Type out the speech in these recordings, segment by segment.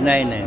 नाही नाही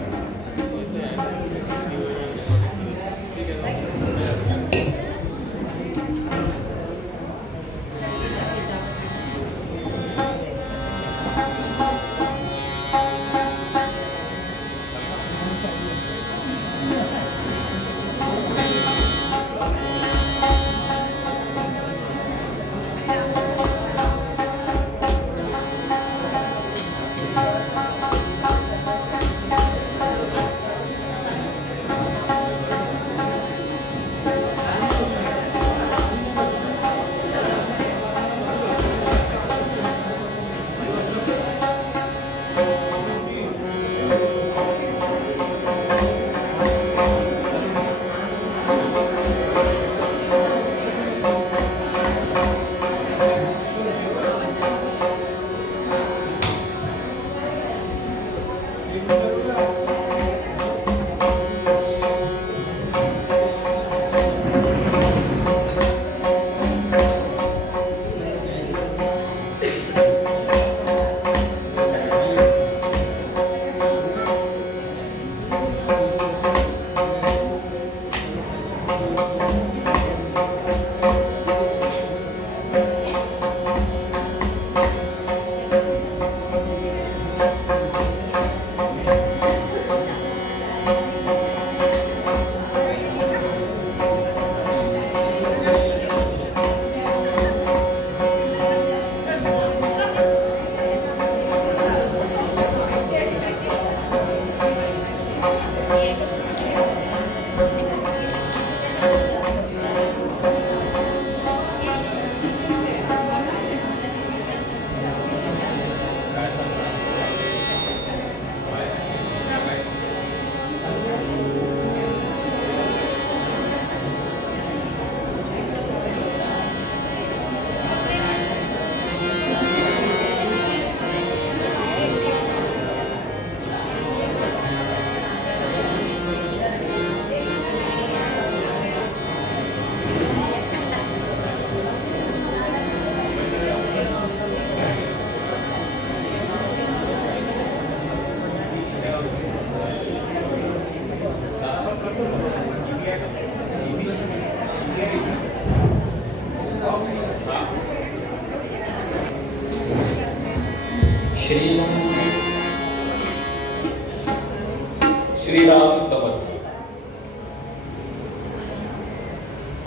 श्रीराम समर्थ.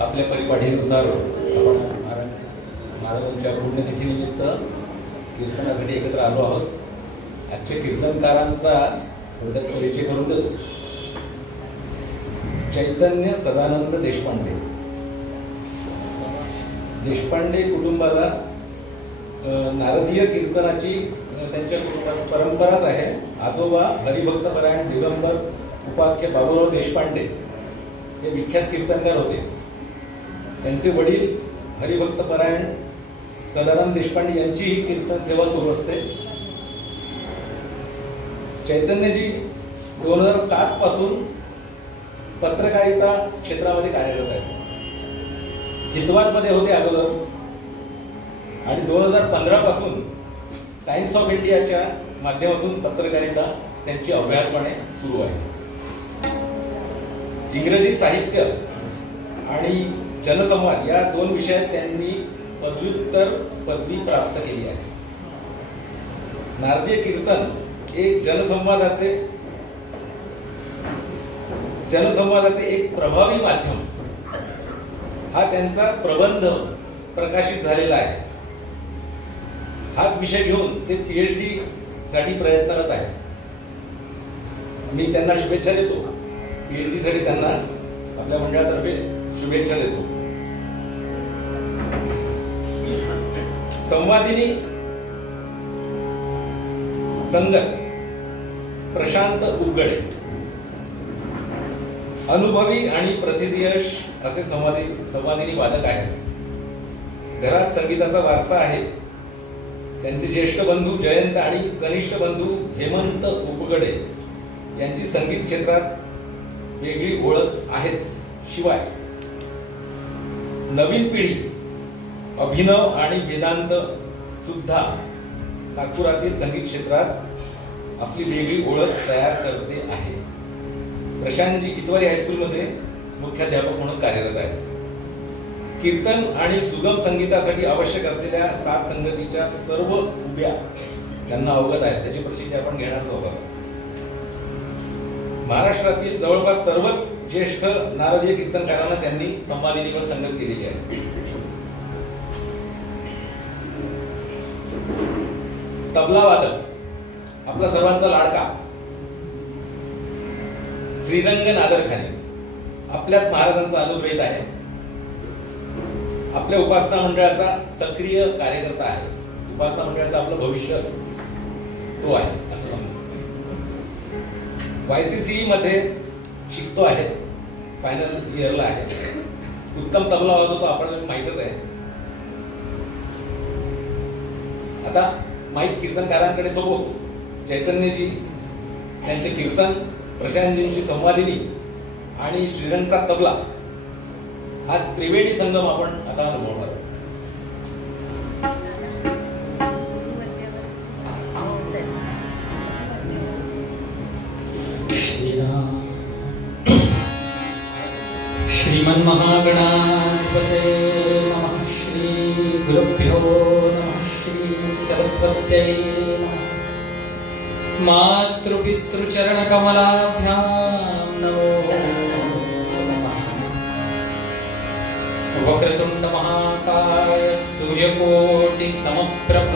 आपल्या परिपाठीनुसार आपण महाराजांच्या पुण्यतिथीनिमित्त कीर्तनासाठी एकत्र आलो आहोत. आजच्या कीर्तनकारांचा थोडक्यात परिचय करून देतो. चैतन्य सदानंद देशपांडे. देशपांडे कुटुंबाला नारदीय कीर्तनाची त्यांच्या कुटुंबात परंपराच आहे. आजोबा हरिभक्तपरायण दिगंबर उपाख्य बाबूराव देशपांडे हे विख्यात कीर्तनकार होते. त्यांचे वडील हरिभक्तपरायण सदाराम देशपांडे यांचीही कीर्तन सेवा सुरू असते. चैतन्यजी 2007 पासून पत्रकारिता क्षेत्रामध्ये कार्यरत आहेत. हितवादमध्ये होते अगोदर आणि 2015 पासून टाइम्स ऑफ इंडियाच्या माध्यमातून पत्रकारिता त्यांची अव्याहतपणे सुरू आहे. इंग्रजी साहित्य आणि जनसंवाद या 2 विषयात त्यांनी पदव्युत्तर पदवी प्राप्त केली आहे. नारदीय कीर्तन एक जनसंवादाचे एक प्रभावी माध्यम हा त्यांचा प्रबंध प्रकाशित झालेला आहे. हाच विषय घेऊन ते PhD साठी प्रयत्नरत आहेत. मी त्यांना शुभेच्छा देतो. PhD साठी त्यांना आपल्या मंडळातर्फे शुभेच्छा देतो. संवादिनी संगत प्रशांत उगडे. अनुभवी आणि प्रतियश असे संवादिनी वादक आहेत. घरात संगीताचा वारसा आहे. त्यांचे ज्येष्ठ बंधू जयंत आणि कनिष्ठ बंधू हेमंत उपगडे यांची संगीत क्षेत्रात वेगळी ओळख आहेच. शिवाय नवीन पिढी अभिनव आणि वेदांत सुद्धा नागपुरातील संगीत क्षेत्रात आपली वेगळी ओळख तयार करते आहे. प्रशांतजी कितवारी हायस्कूलमध्ये मुख्याध्यापक म्हणून कार्यरत आहेत. कीर्तन आणि सुगम संगीतासाठी आवश्यक असलेल्या साथ संगतीच्या सर्व उभ्या त्यांना अवगत आहेत. त्याची प्रसिद्धी आपण घेणारच आहोत. महाराष्ट्रातील जवळपास सर्वच ज्येष्ठ नारदीय कीर्तनकारांना त्यांनी संवादिनीवर संगत केलेली आहे. तबला वादक आपला सर्वांचा लाडका श्रीरंग नादरखाने आपल्याच महाराजांचा अनुग्रहित आहे. आपल्या उपासना मंडळाचा सक्रिय कार्यकर्ता आहे. उपासना मंडळाचं आपलं भविष्य तो आहे असं समजू. YCCE मध्ये शिकतो आहे. फायनल इयरला आहे. उत्तम तबला वाजवतो आपल्याला माहितच आहे. आता माईक कीर्तनकारांकडे सोपवतो. चैतन्यजी त्यांचे कीर्तन, प्रशांतजींची संवादिनी आणि श्रीरंगचा तबला हा त्रिवेणी संगम आपण आता अनुभवणार आहोत. श्रीमन्महागणाधिपते नमः. श्री गुरुभ्यो नमः. श्री सरस्वत्यै नमः. मातृपितृचरणकमलाभ्यां नमो नमः. वक्रतुण्ड महाकाय सूर्यकोटि समप्रभ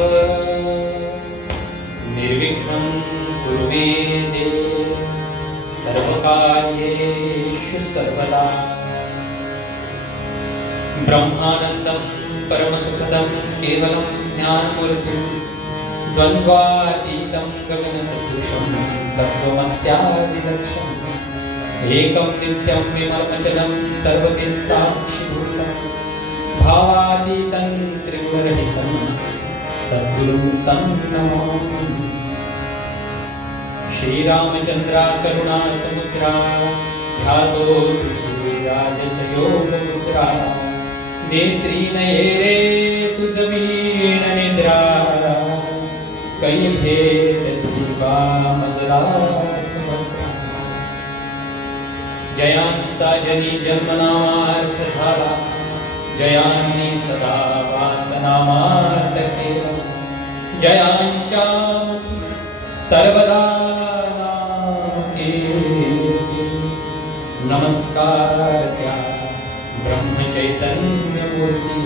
निर्विघ्नं कुरु मे देव सर्वकार्येषु सर्वदा. ब्रह्मानन्दं परमसुखदं केवलं ज्ञानमूर्तिं द्वन्द्वातीतं गगनसदृशं तत्त्वमस्यादिलक्ष्यम् एकं नित्यं विमर्मचलं सर्वति साक्षिभूतं भावातीतं त्रिगुणरहितं सद्गुरुं तं नमामि. श्रीरामचन्द्रा करुणा समुद्रा ध्यातो राजसयोगमुद्रा नेत्री नयेरे तुझवीण निद्रा कैभेद श्रीवा मजला सुभद्रा. जयांचा जनी जन्मनामार्थ झाला जयांनी सदा वासनामार्थ केला. जयांच्या सर्वदा नमस्कार त्या ब्रह्मचैतन्य मूर्ती.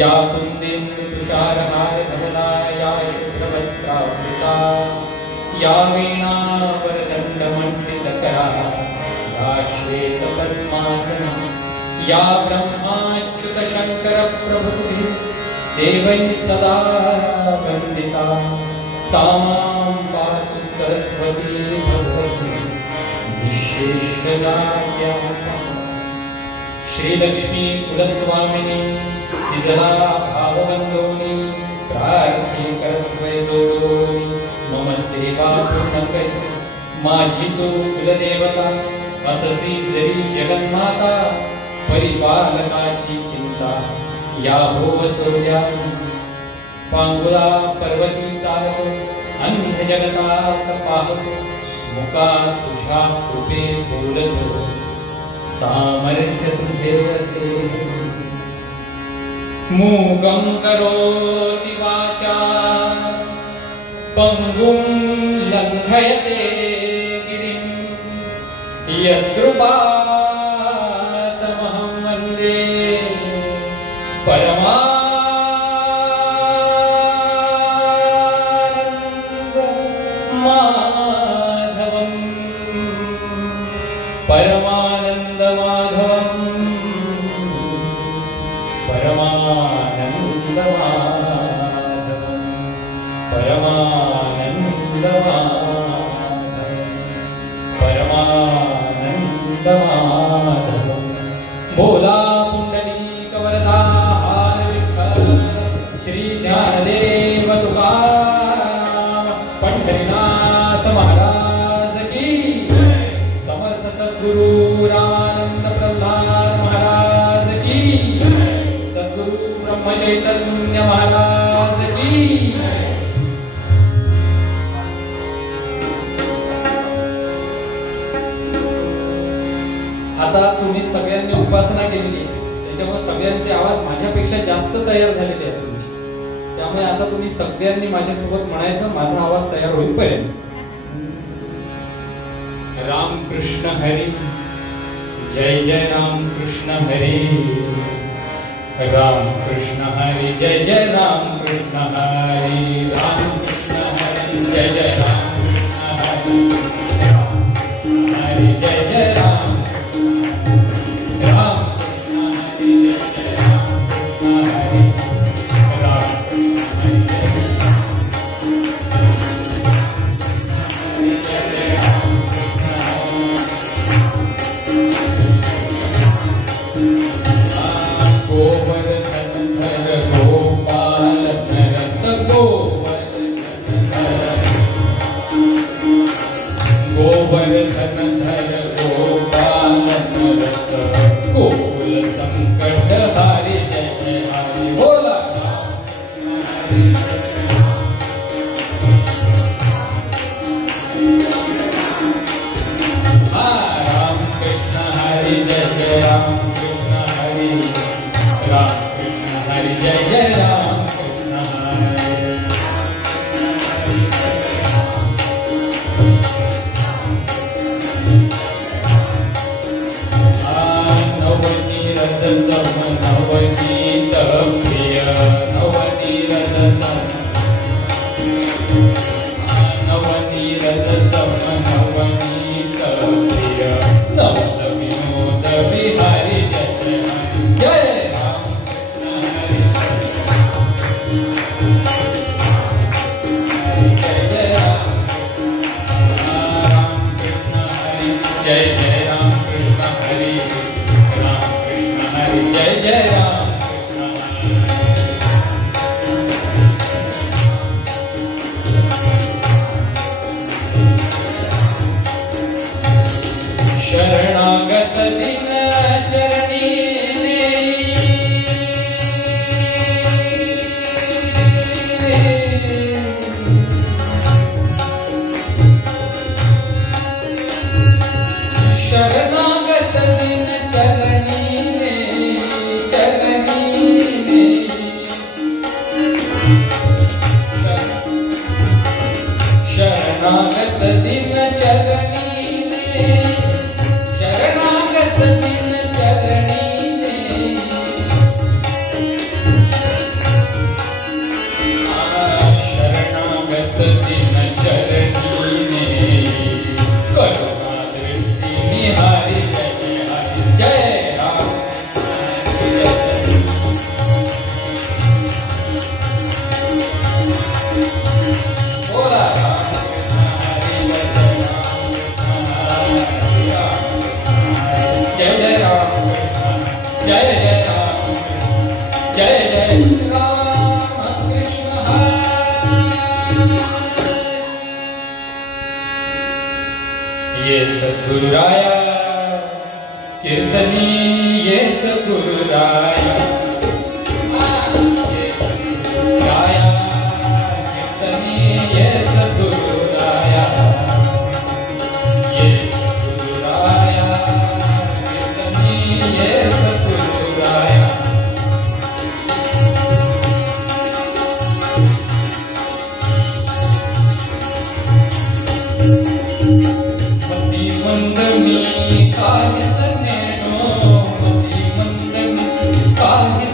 या कुंदेन्दु तुषारहार धवला या शुभ्रवस्त्रावृता या वीणावरदण्डमण्डितकरा या श्वेतपद्मासना या ब्रह्माच्युत शङ्कर प्रभुभिः देवैः सदा वन्दिता. सा मां पातु सरस्वती भगवती विशेषजाड्या. श्रीलक्ष्मी कुलस्वामिनी तिजला भावबंधोनी प्रार्थी करत्वय जोडोनी मम सेवा पूर्ण करी. माझी तू कुलदेवता अससी जरी जगन्माता परिपालकाची चिंता या भोव सोड्या. पांगुळा पर्वती चालतो अंध जगतास पाहतो मुका तुझ्या कृपे बोलतो सामर्थ्य तुझे असे. मूकं करोति वाचा पंगुं लंघयते गिरिं यत्कृपातमहं वन्दे परमानन्दमाधवं. परमानन्दमाधवं परमानन्दमाधवं परमानन्दमाधवं. बोला पुंडलीक वरदा हार विठ्ठल श्री ज्ञानदेव तुकाराम पंढरीनाथ महाराज की. समर्थ सद्गुरु रामानंद प्रल्हाद महाराज चैतन्य महाराज की. आता तुम्ही सगळ्यांनी उपासना केलेली आहे, त्याच्यामुळे सगळ्यांचे आवाज माझ्यापेक्षा जास्त तयार झालेले आहेत तुमचे. त्यामुळे आता तुम्ही सगळ्यांनी माझ्यासोबत म्हणायचं, माझा आवाज तयार होईपर्यंत. राम कृष्ण हरी, जय जय राम कृष्ण हरी. राम कृष्ण हरी, जय जय राम कृष्ण हरी. राम कृष्ण हरी, जय जय राम कृष्ण हरी. राम कृष्ण हरी, जय जय राम. राम कृष्ण हरी, जय जय राम कृष्ण हरी. राम कृष्ण हरी, जय जय राम. गोवर्धन धर गोपाल नरत गोवर्धन धर गोपाल नरत गोकुल संकट हारी. जय जय हरी बोला. राम कृष्ण हरी, जय जय राम कृष्ण हरी. राम कृष्ण हरी, जय जय राम कृष्ण हरी. नवनीरद सम नवनीत प्रिय. नवनीरद सम नवनीरद सम नवनीत प्रिय. नवल विनोद विहारी. जय जय हरी. जय राम कृष्ण हरी. जय जय राम. राम कृष्ण हरी, जय जय राम कृष्ण हरी. राम कृष्ण हरी, जय जय राम कृष्ण हरी. शरणागत दिन चरणी शरणागत दिन चरणी चरणी शरणागत दिन चरणी शरणागत दिन चरणी शरणागत दिन चरणी करुणा दृष्टि निहारी. जय जय हरी. जय राम. बोला. राम कृष्ण हरी, जय जय राम कृष्ण हरी. जय जय राम कृष्ण. जय जय राम. जय जय राम कृष्ण हरी. ये सद्गुरुराया कीर्तनी. ये सद्गुरुराया राया कीर्तनी. ये सद्गुरुराया. ये सद्गुरुराया कीर्तनी. ये सद्गुरुराया. मती मंद मी काहीच नेनो. मती मंद मी काहीच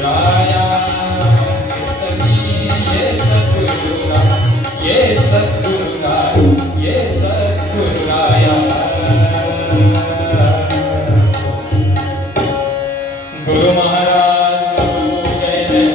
सद्गुरुराया ये सद्गुरुराया गुरु महाराज जय जय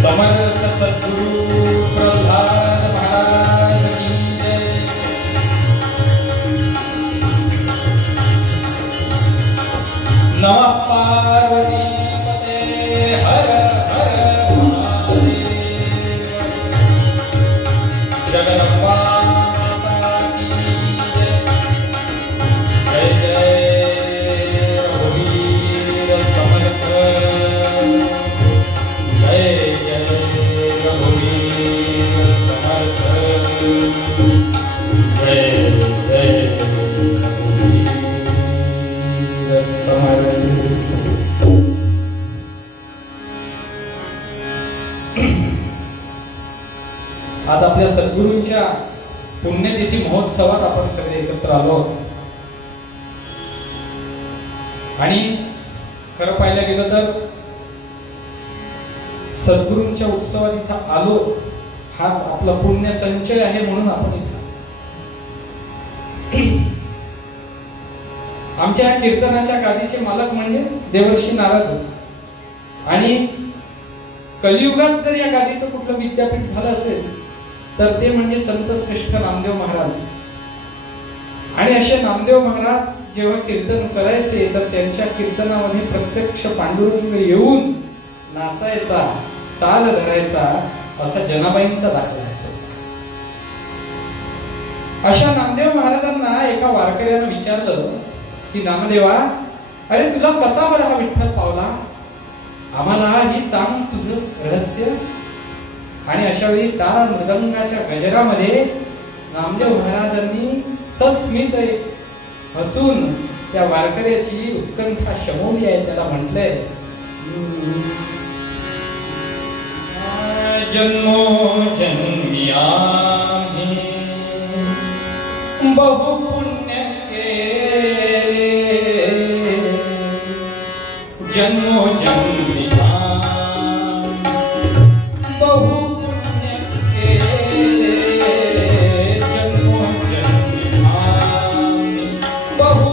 समर्थ सद्गुरु प्रल्हाद महाराज की जय। नमः पार्वती पते हर हर महादेव। जगदम्बा माता की जय। जय जय रघुवीर समर्थ। जय आज आपल्या सद्गुरूंच्या पुण्यतिथी महोत्सवात आपण सगळे एकत्र आलो आणि खरं पाहायला गेलं तर सद्गुरूंच्या उत्सवात इथं आलो हाच आपला पुण्य संचय आहे म्हणून आपण इथं आमच्या या कीर्तनाच्या गादीचे मालक म्हणजे देवर्षी नारद आणि कलियुगात जर या गादीचं कुठलं विद्यापीठ झालं असेल तर ते म्हणजे संत श्रेष्ठ नामदेव महाराज। आणि असे नामदेव महाराज जेव्हा कीर्तन करायचे तर त्यांच्या कीर्तनामध्ये प्रत्यक्ष पांडुरंग येऊन नाचायचा ताल धरायचा असा जनाबाईंचा दाखला आहे। अशा नामदेव महाराजांना एका वारकऱ्यानं विचारलं की नामदेवा अरे तुला कसा बरा हा विठ्ठल पावला आम्हाला ही सांग तुझं रहस्य। आणि अशा वेळी टाळ मृदंगाच्या गजरामध्ये नामदेव महाराजांनी सस्मित हसून त्या वारकऱ्याची उत्कंठा शमवली आहे। त्याला म्हटलंय जन्मो जन्मी आम्ही बहु पुण्य केले जन्मो जन्मी बहु पुण्य केले जन्मो जन्मी बहु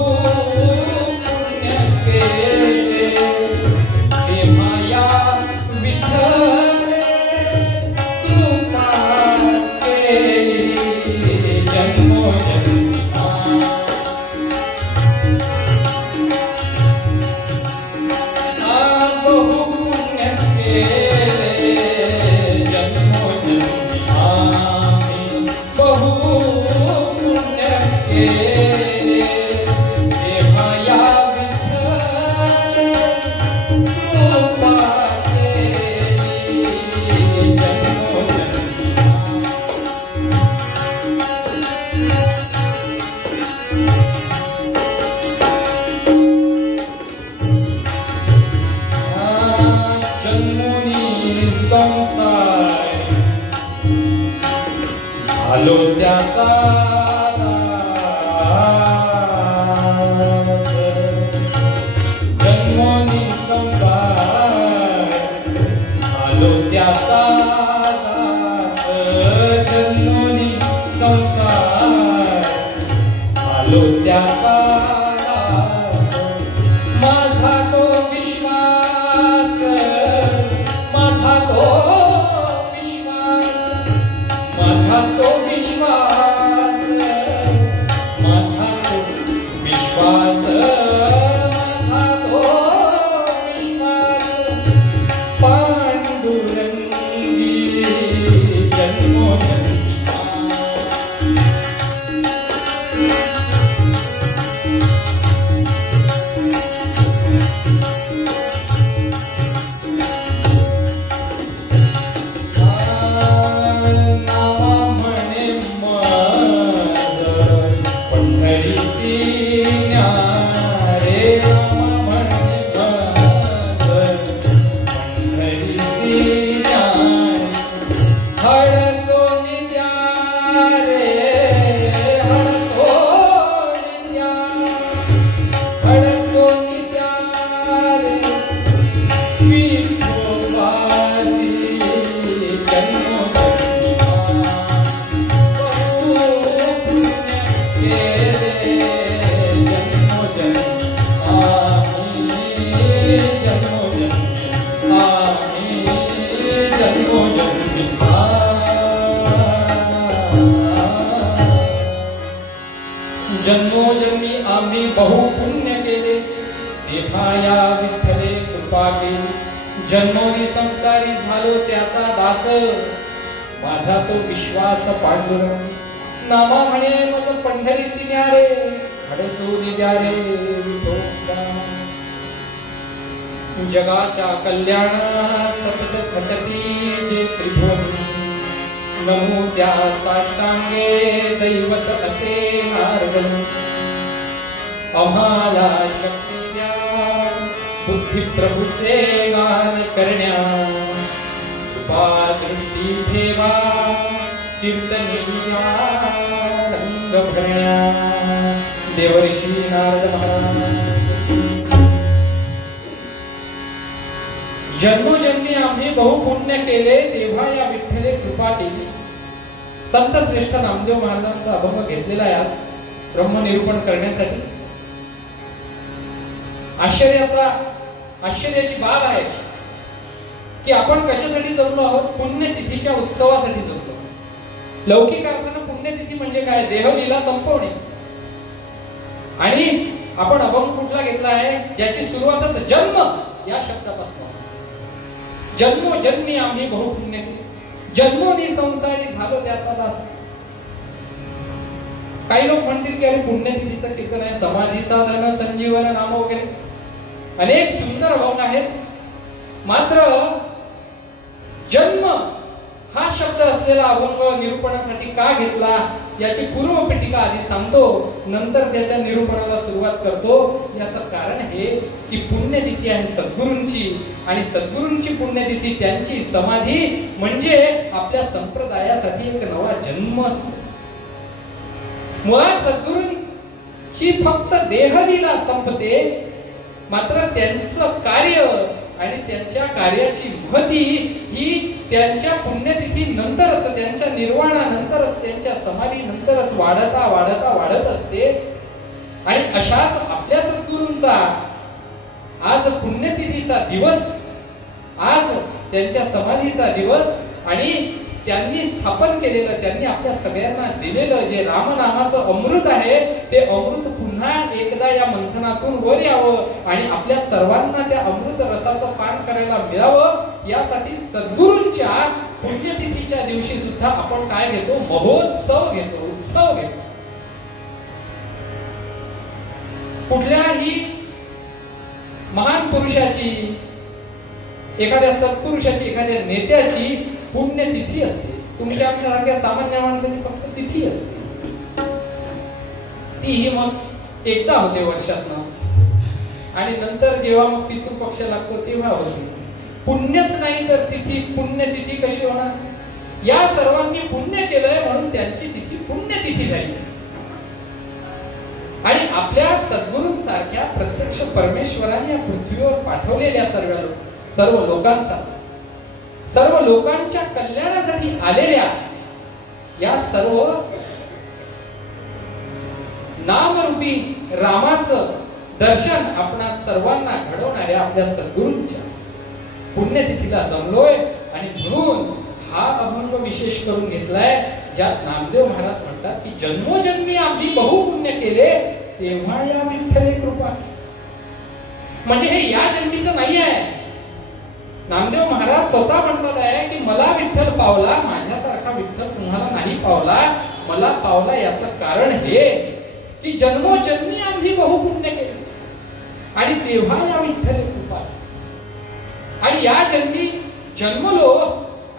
पुण्य केले हे माया विठ्ठल विठ्ठले कृपा केली, जन्मोनी संसारी झालो त्याचा दास, माझा तो विश्वास पांडुरंग, नामा म्हणे मज पंढरीसी न्यारे, हडसोनी द्यारे विठोबा. जगाच्या कल्याणा सतत झटती जे त्रिभुवनी, नमो त्या साष्टांगे दैवत असे नारदन, आम्हाला शक्ती द्या बुद्धी प्रभूचे गान करण्या, कृपा दृष्टी ठेवा कीर्तनी आनंद भरण्या. देवर्षी नारद महाराज. जन्मोजन्मी आम्ही बहुपुण्य केले, तेव्हा या विठ्ठले कृपा केली. संत श्रेष्ठ नामदेव महाराजांचा अभंग घेतलेला आहे आज ब्रह्मनिरूपण करण्यासाठी. आश्चर्याची बाब आहे की आपण कशासाठी जमलो आहोत? पुण्यतिथीच्या उत्सवासाठी जमलो. लौकिक अर्थानं पुण्यतिथी म्हणजे काय? देहलीला संपवणे. आणि आपण अभंग कुठला घेतला आहे? ज्याची सुरुवातच जन्म या शब्दापासून. जन्मोजन्मी आम्ही बहुपुण्य केले, जन्मोनी संसारी झालो त्याचा दास. काही लोक म्हणतील की अरे पुण्यतिथीचं कीर्तन आहे, समाधी साधन संजीवन नाम वगैरे अनेक सुंदर अभंग आहेत. मात्र जन्म हा शब्द असलेला अभंग निरूपणासाठी का घेतला याची पूर्वपीठिका आधी सांगतो, नंतर त्याच्या निरूपणाला सुरुवात करतो. याचं कारण हे की पुण्यतिथी आहे सद्गुरूंची, आणि सद्गुरूंची पुण्यतिथी, त्यांची समाधी म्हणजे आपल्या संप्रदायासाठी एक नवा जन्म असतो. मुळात सद्गुरूंची फक्त देहलीला संपते, मात्र त्यांचं कार्य आणि त्यांच्या कार्याची महती ही त्यांच्या पुण्यतिथी नंतरच, त्यांच्या निर्वाणानंतरच, त्यांच्या समाधी नंतरच वाढत असते. आणि अशाच आपल्या सद्गुरूंचा आज पुण्यतिथीचा दिवस, आज त्यांच्या समाधीचा दिवस, आणि त्यांनी स्थापन केलेलं, त्यांनी आपल्या सगळ्यांना दिलेलं जे रामनामाचं अमृत आहे, ते अमृत पुन्हा एकदा या मंथनातून वर यावं आणि आपल्या सर्वांना त्या अमृत रसाचं पान करायला मिळावं, यासाठी सद्गुरूंच्या पुण्यतिथीच्या दिवशी सुद्धा आपण काय घेतो? महोत्सव घेतो, उत्सव घेतो. कुठल्याही महान पुरुषाची, एखाद्या सत्पुरुषाची, एखाद्या नेत्याची पुण्यतिथी असते. तुमच्या आमच्यासारख्या सामान्य माणसाची फक्त तिथी असते. तीही मग एकदा होते वर्षातनं, आणि नंतर जेव्हा मग पितृपक्ष लागतो तेव्हा होते. पुण्यच नाही तर तिथी, पुण्यतिथी कशी होणार? या सर्वांनी पुण्य केलंय म्हणून त्यांची तिथी पुण्यतिथी झाली. आणि आपल्या सद्गुरूंसारख्या प्रत्यक्ष परमेश्वराने या पृथ्वीवर पाठवलेल्या सर्व लोकांचा, सर्व लोकांच्या कल्याणासाठी आलेल्या या सर्व नामरूपी रामाचं दर्शन आपणा सर्वांना घडवणाऱ्या आपल्या सद्गुरूंच्या पुण्यतिथीला जमलोय. आणि म्हणून हा अभंग विशेष करून घेतलाय, ज्यात नामदेव महाराज म्हणतात की जन्मोजन्मी आम्ही बहुपुण्य केले, तेव्हा या विठ्ठले कृपा. म्हणजे हे या जन्मीचं नाही आहे. नामदेव महाराज स्वतः म्हणतात आहे की मला विठ्ठल पावला, माझ्यासारखा विठ्ठल तुम्हाला नाही पावला. मला पावला याचं कारण हे की जन्मोजन्मी आम्ही बहुपुण्य केले, आणि तेव्हा या विठ्ठले कृपा. आणि या जन्मी जन्मलो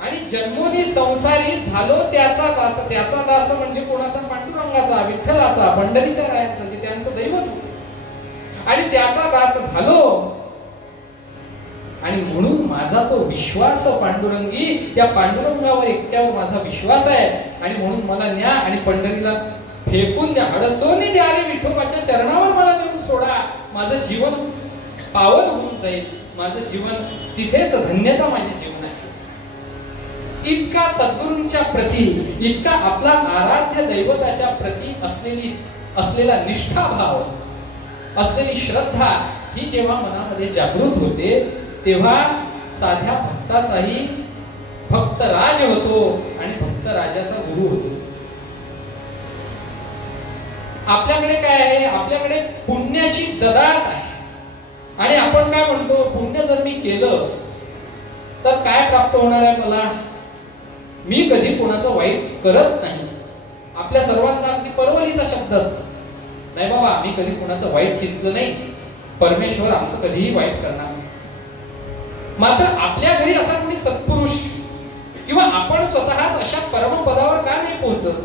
आणि जन्मोनी संसारी झालो त्याचा दास. त्याचा दास म्हणजे कोणाचा? पांडुरंगाचा, विठ्ठलाचा, पंढरीच्या रायाचा, जे त्यांचं दैवत. आणि त्याचा दास झालो, आणि म्हणून माझा तो विश्वास पांडुरंगी, त्या पांडुरंगावर एकट्यावर माझा विश्वास आहे. आणि म्हणून मला न्या आणि पंढरीला फेकून द्या, हडसोनी द्या रे विठोबाच्या चरणावर मला नेऊन सोडा. माझं जीवन पावन होऊन जाईल, माझं जीवन तिथेच धन्यता माझ्या जीवनाची. इतका सद्गुरूंच्या प्रती, इतका आपला आराध्य दैवताच्या प्रती असलेला निष्ठाभाव, असलेली श्रद्धा ही जेव्हा मनामध्ये जागृत होते, तेव्हा साध्या भक्ताचाही भक्तराज होतो आणि भक्तराजाचा गुरु होतो. आपल्याकडे काय आहे? आपल्याकडे पुण्याची ददात आहे. आणि आपण काय म्हणतो, पुण्य जर मी केलं तर काय प्राप्त होणार आहे मला, मी कधी कोणाचं वाईट करत नाही. आपल्या सर्वांचा अगदी परवलीचा शब्द असतो, नाही बाबा आम्ही कधी कोणाचं वाईट चिंतलं नाही, परमेश्वर आमचं कधीही वाईट करणार नाही. मात्र आपल्या घरी असा कोणी सत्पुरुष किंवा आपण स्वतःच अशा परमपदावर का नाही पोहोचत,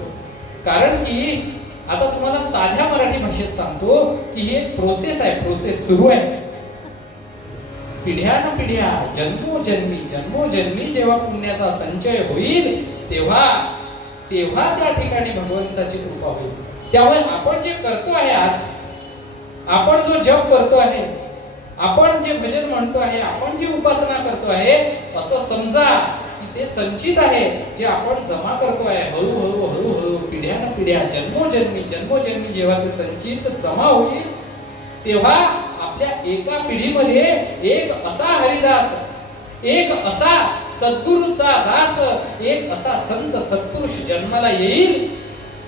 कारण की आता तुम्हाला साध्या मराठी भाषेत सांगतो की ही एक प्रोसेस आहे, प्रोसेस सुरू आहे. पिढ्यान पिढ्या जन्मोजन्मी जेव्हा पुण्याचा संचय होईल तेव्हा त्या ठिकाणी भगवंताची कृपा होईल. त्यामुळे आपण जे करतो आहे आज, आपण जो जप करतो आहे, आपण जे भजन म्हणतो आहे, आपण जी उपासना करतो आहे, असं समजा की ते संचित आहे, जे आपण जमा करतो आहे हळूहळू पिढ्यान पिढ्या जन्मोजन्मी जेव्हा ते संचित जमा होईल तेव्हा आपल्या एका पिढीमध्ये एक असा हरिदास, एक असा सद्गुरूचा दास, एक असा संत सत्पुरुष जन्माला येईल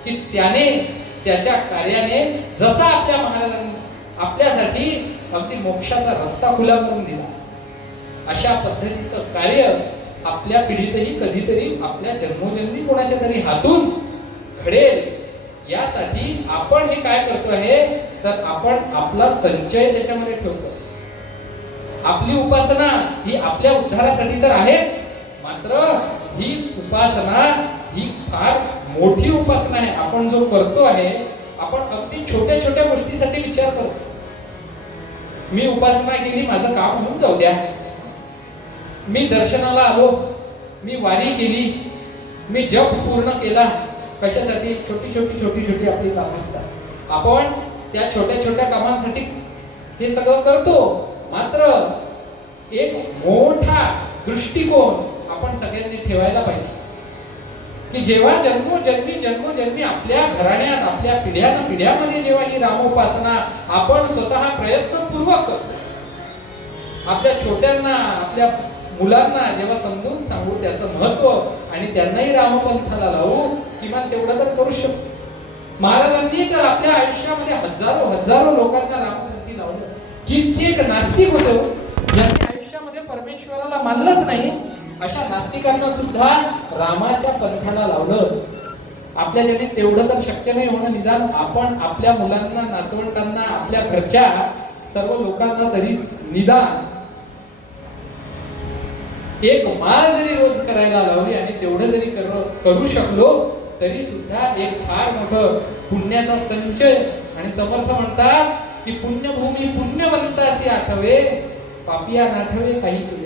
की त्याने त्याच्या कार्याने जसा आपल्या महाराजांनी आपल्यासाठी अगदी मोक्षाचा रस्ता खुला करून दिला, अशा पद्धतीचं कार्य आपल्या पिढीतही कधीतरी आपल्या जन्मोजन्मी कोणाच्या तरी हातून घडेल. यासाठी आपण हे काय करतो आहे तर आपण आपला संचय त्याच्यामध्ये ठेवतो. आपली उपासना ही आपल्या उद्धारासाठी तर आहेच, मात्र ही उपासना ही फार मोठी उपासना आहे. आपण जो करतो आहे, आपण अगदी छोट्या छोट्या गोष्टीसाठी विचार करतो. मी उपासना केली, माझं काम होऊन जाऊ द्या, मी दर्शनाला आलो, मी वारी केली, मी जप पूर्ण केला, कशासाठी, छोटी छोटी आपली कामं असतात. आपण त्या छोट्या छोट्या कामांसाठी हे सगळं करतो, मात्र एक मोठा दृष्टिकोन आपण सगळ्यांनी ठेवायला पाहिजे की जेव्हा जन्मोजन्मी आपल्या घराण्यात, आपल्या पिढ्यामध्ये जेव्हा ही रामोपासना आपण स्वतः प्रयत्नपूर्वक आपल्या छोट्यांना, आपल्या मुलांना जेव्हा समजून सांगू त्याचं महत्व आणि त्यांनाही रामपंथाला लावू, किमान तेवढं तर करू शकतो. महाराजांनी तर आपल्या आयुष्यामध्ये हजारो लोकांना रामपंथी लावलं. कित्येक नास्तिक होते ज्यांनी आयुष्यामध्ये परमेश्वराला मानलंच नाही, अशा नास्तिकांना सुद्धा रामाच्या पंथाला लावलं. आपल्या ज्याने तेवढं तर शक्य नाही होणं, निदान आपण आपल्या मुलांना, नातवंडांना, आपल्या घरच्या सर्व लोकांना तरी निदान एक माळ जरी रोज करायला लावली आणि तेवढं जरी करू शकलो तरी सुद्धा एक फार मोठं पुण्याचा संचय. आणि समर्थ म्हणतात की पुण्यभूमी पुण्यवंतासी आठवे, पापिया नाठवे काही केले.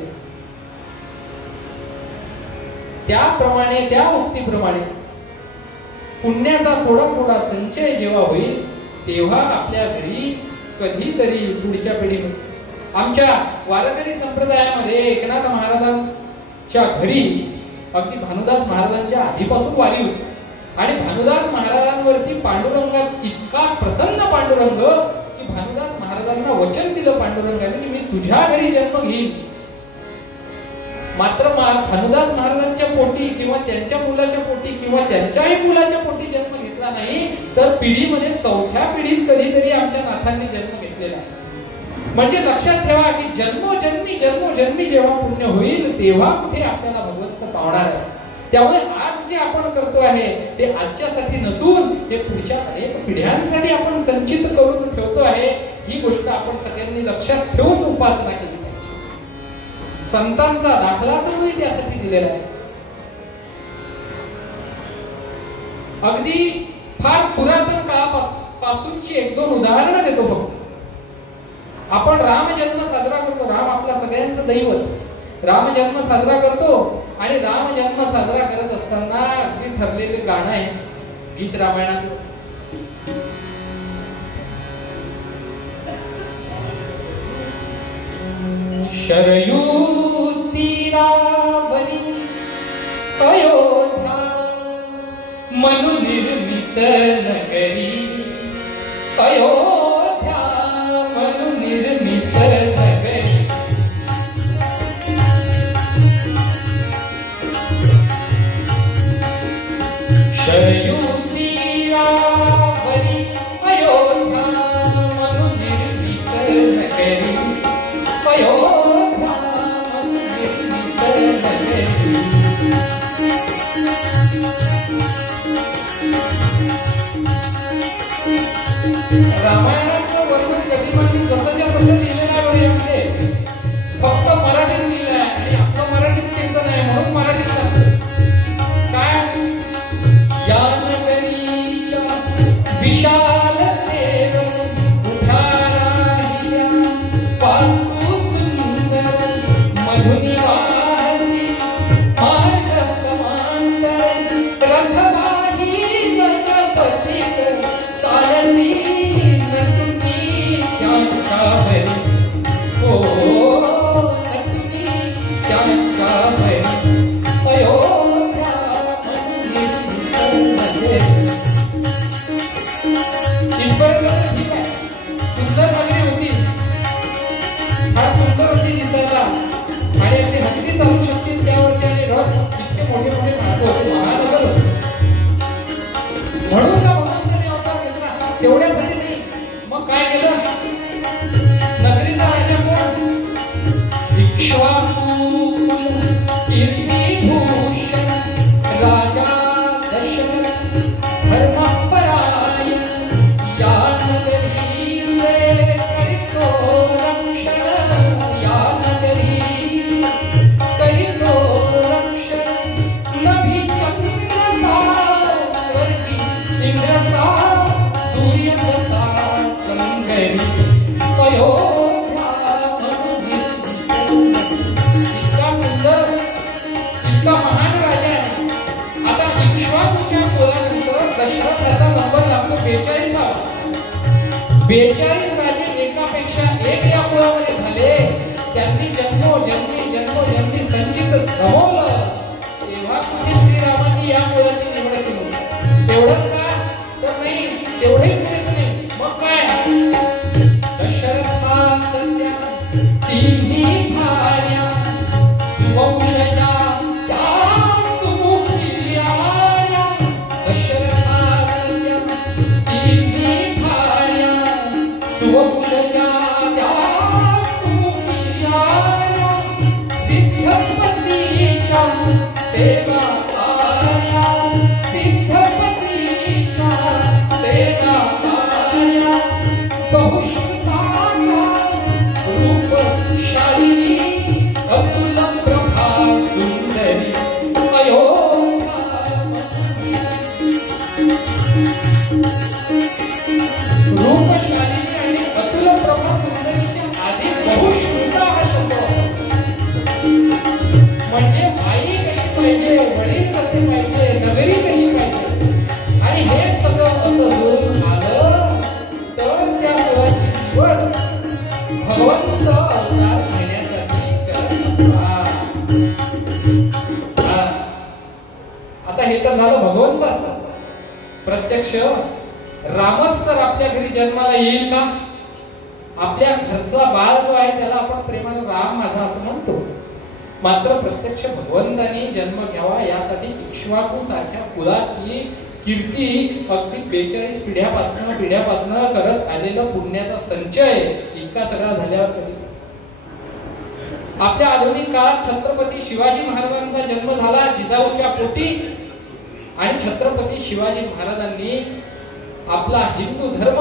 त्याप्रमाणे, त्या उक्तीप्रमाणे पुण्याचा थोडा संचय जेव्हा होईल तेव्हा आपल्या घरी कधीतरी पुढच्या पिढीमध्ये, आमच्या वारकरी संप्रदायामध्ये एकनाथ महाराजांच्या घरी अगदी भानुदास महाराजांच्या आधीपासून वारी होती आणि भानुदास महाराजांवरती पांडुरंगात इतका प्रसन्न पांडुरंग की भानुदास महाराजांना वचन दिलं पांडुरंगाने की मी तुझ्या घरी जन्म घेईन. मात्र भानुदास महाराजांच्या पोटी किंवा त्यांच्या मुलाच्या पोटी किंवा त्यांच्याही मुलाच्या पोटी जन्म घेतला नाही, तर पिढीमध्ये चौथ्या पिढीत कधीतरी आमच्या नाथांनी जन्म घेतलेला आहे. म्हणजे लक्षात ठेवा की जन्मोजन्मी जेव्हा पुण्य होईल तेव्हा कुठे आपल्याला भगवंत पावणार आहे. त्यामुळे आज जे आपण करतो आहे ते आजच्यासाठी नसून हे पुढच्या अनेक पिढ्यांसाठी आपण संचित करून ठेवतो आहे. ही गोष्ट आपण सगळ्यांनी लक्षात ठेवून उपासना केली पाहिजे. संतांचा दाखलाच मुळे त्यासाठी दिलेला आहे. अगदी फार पुरातन काळापासूनची एक दोन उदाहरणं देतो फक्त. आपण रामजन्म साजरा करतो, राम आपला सगळ्यांचं दैवत, रामजन्म साजरा करतो आणि रामजन्म साजरा करत असताना अगदी ठरलेले गाणं आहे गीत रामायणात. शरयू तीरावरी अयोध्या मनु निर्मित नगरी, अयोध्या मनु निर्मित नगरी. शरयू तीरावरी अयोध्या मनु निर्मित नगरी. दशरथाचा नंबर लागतो 42वा. 42 राजे एकापेक्षा एक या कुळामध्ये झाले. त्यांनी जन्मोजन्मी संचित रमवलं. तेव्हा कुठे श्रीरामांनी या कुळाची निवड केली. तेवढंच का तर नाही, तेवढे पुरेच नाही. मग काय, दशरथा सत्या तिन्ही भार्या सुवंशजा त्या सुमुखी आया. दशरथा सत्या तिन्ही भार्या सुवंशजा त्या सुमुखी आया. सिद्धपतीच्या सेवा आया. सिद्धपतीच्या सेवा आया. बहुश्रुतांना रूपशालिनी अतुल प्रभा सुंदरी अयोध्या. रूपशालिनी आणि अतुल प्रभा सुंदरीच्या आधी बहुश्रुता हा शब्द म्हणजे आई कशी पाहिजे, वडील कसे पाहिजे, नगरी कशी पाहिजे. आणि हे सगळं असं जोडून आलं तर त्या कुळाची निवड भगवंत अवतार घेण्यासाठी करत असतात. आता हे तर झालं भगवंताचं. प्रत्यक्ष रामच तर आपल्या घरी जन्माला येईल का? आपल्या घरचा बाळ जो आहे त्याला आपण प्रेमाने राम माझा असं म्हणतो. मात्र प्रत्यक्ष भगवंतानी जन्म घ्यावा यासाठी इक्ष्वाकू सारख्या कुळाची कीर्ती अगदी 42 पिढ्यापासून करत आलेला पुण्याचा संचय इतका सगळा झाल्यावर कधी आपल्या आधुनिक काळात छत्रपती शिवाजी महाराजांचा जन्म झाला जिजाऊच्या पोटी. आणि छत्रपती शिवाजी महाराजांनी आपला हिंदू धर्म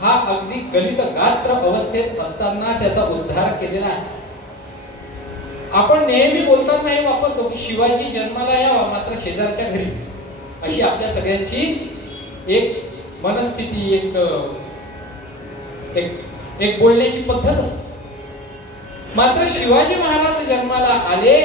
हा अगदी गलित गात्र अवस्थेत असताना त्याचा उद्धार केलेला आहे. आपण नेहमी बोलतात नाही वापरतो की शिवाजी जन्माला यावा मात्र शेजारच्या घरी, अशी आपल्या सगळ्यांची एक मनस्थिती, एक बोलण्याची पद्धत असते. मात्र शिवाजी महाराज जन्माला आले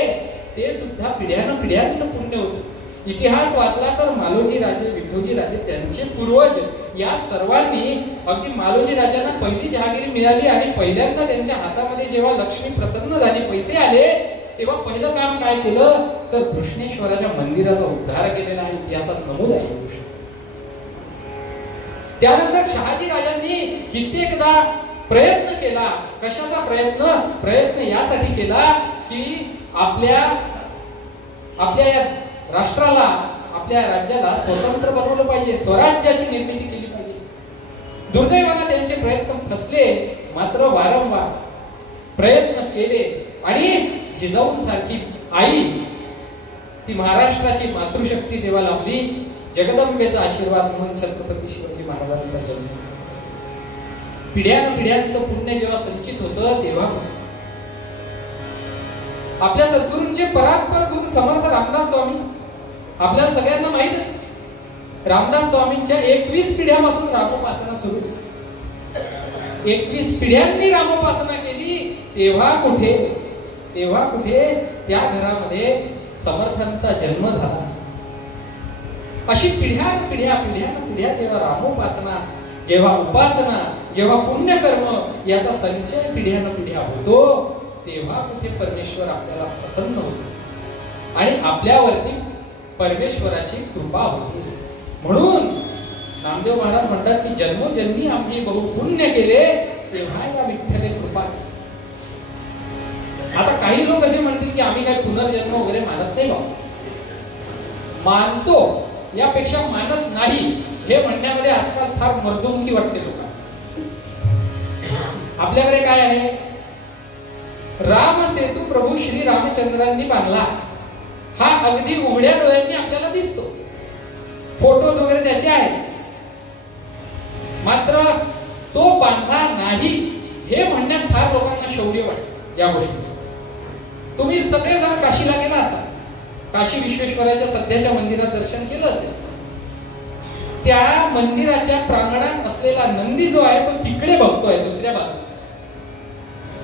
ते सुद्धा पिढ्यानपिढ्यांचं पुण्य होतं. इतिहास वाचला तर मालोजी राजे, विठोजी राजे, त्यांचे पूर्वज या सर्वांनी अगदी मालोजी राजांना पहिली जहागिरी मिळाली आणि पहिल्यांदा त्यांच्या हातामध्ये जेव्हा लक्ष्मी प्रसन्न झाली, पैसे आले, तेव्हा पहिलं काम काय केलं तर कृष्णेश्वराच्या मंदिराचा उद्धार केलेला आहे. इतिहासात नमूद आहे. त्यानंतर शहाजी राजांनी कित्येकदा प्रयत्न केला. कशाचा प्रयत्न यासाठी केला की आपल्या या राष्ट्राला, आपल्या राज्याला स्वतंत्र बनवलं पाहिजे, स्वराज्याची निर्मिती केली पाहिजे. दुर्दैवाने त्यांचे प्रयत्न फसले. मात्र वारंवार प्रयत्न केले आणि जिजाऊसारखी आई, ती महाराष्ट्राची मातृशक्ती देवा लाभली. जगदंबेचा आशीर्वाद म्हणून छत्रपती शिवाजी महाराजांचा जन्म. पिढ्यानपिढ्यांचं पुण्य जेव्हा संचित होतं तेव्हा आपल्या सद्गुरूंचे परात्पर गुरु समर्थ रामदास स्वामी आपल्याला सगळ्यांना माहित असते. रामदास स्वामींच्या 21 पिढ्यापासून रामोपासना सुरू. 21 पिढ्यांनी रामोपासना केली. तेव्हा कुठे त्या घरामध्ये समर्थांचा जन्म झाला. अशी पिढ्या जेव्हा रामोपासना, जेव्हा उपासना, जेव्हा पुण्यकर्म याचा संचय पिढ्या होतो तेव्हा कुठे परमेश्वर आपल्याला प्रसन्न होतो आणि आपल्यावरती परमेश्वराची कृपा होते. म्हणून नामदेव महाराज म्हणतात की जन्मोजन्मी आम्ही बहु पुण्य केले तेव्हा या विठ्ठले कृपा केली. आता काही लोक असे म्हणतील की आम्ही काय पुनर्जन्म वगैरे मानत नाही. मानतो यापेक्षा मानत नाही हे म्हणण्यामध्ये आजकाल फार मर्दुमकी वाटते लोकांना. आपल्याकडे काय आहे, राम सेतू प्रभू श्री रामचंद्रांनी बांधला. हा अगदी उघड्या डोळ्यांनी आपल्याला दिसतो. फोटोज वगैरे त्याचे आहेत. मात्र तो बांधला नाही हे म्हणण्यात फार लोकांना शौर्य वाटतं. या गोष्टीचं तुम्ही सगळेजण काशीला गेला असाल, काशी विश्वेश्वराच्या सध्याच्या मंदिरात दर्शन केलं असेल. त्या मंदिराच्या प्रांगणात असलेला नंदी जो आहे तो तिकडे बघतोय दुसऱ्या बाजूला.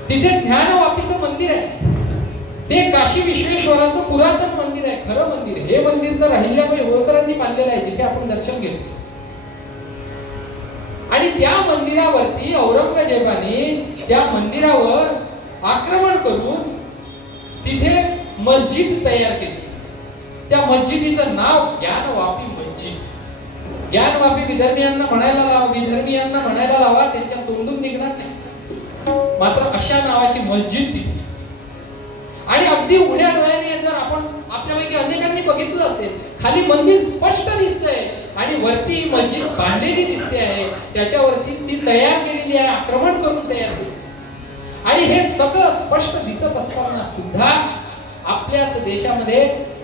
तिथे ज्ञानवापीचं मंदिर आहे. ते काशी विश्वेश्वराचं पुरातन मंदिर आहे, खरं मंदिर. हे मंदिर तर अहिल्याबाई होळकरांनी बांधलेलं आहे, जिथे आपण दर्शन घेतो. आणि त्या मंदिरावरती औरंगजेबाने त्या मंदिरावर आक्रमण करून तिथे मस्जिद तयार केली. त्या मस्जिदीचं नाव ज्ञानवापी मस्जिद. ज्ञानवापी विधर्मीयांना म्हणायला लावा, त्यांच्या तोंडून निघणार नाही. मात्र अशा नावाची मस्जिद तिथे. आणि अगदी उघड्या डोळ्याने जर आपण आपल्यापैकी अनेकांनी बघितलं असेल, खाली मंदिर स्पष्ट दिसतंय आणि वरती मस्जिद बांधलेली दिसते आहे. त्याच्यावरती ती तयार केलेली आहे, आक्रमण करून तयार केली. आणि हे सगळं स्पष्ट दिसत असताना सुद्धा आपल्याच देशामध्ये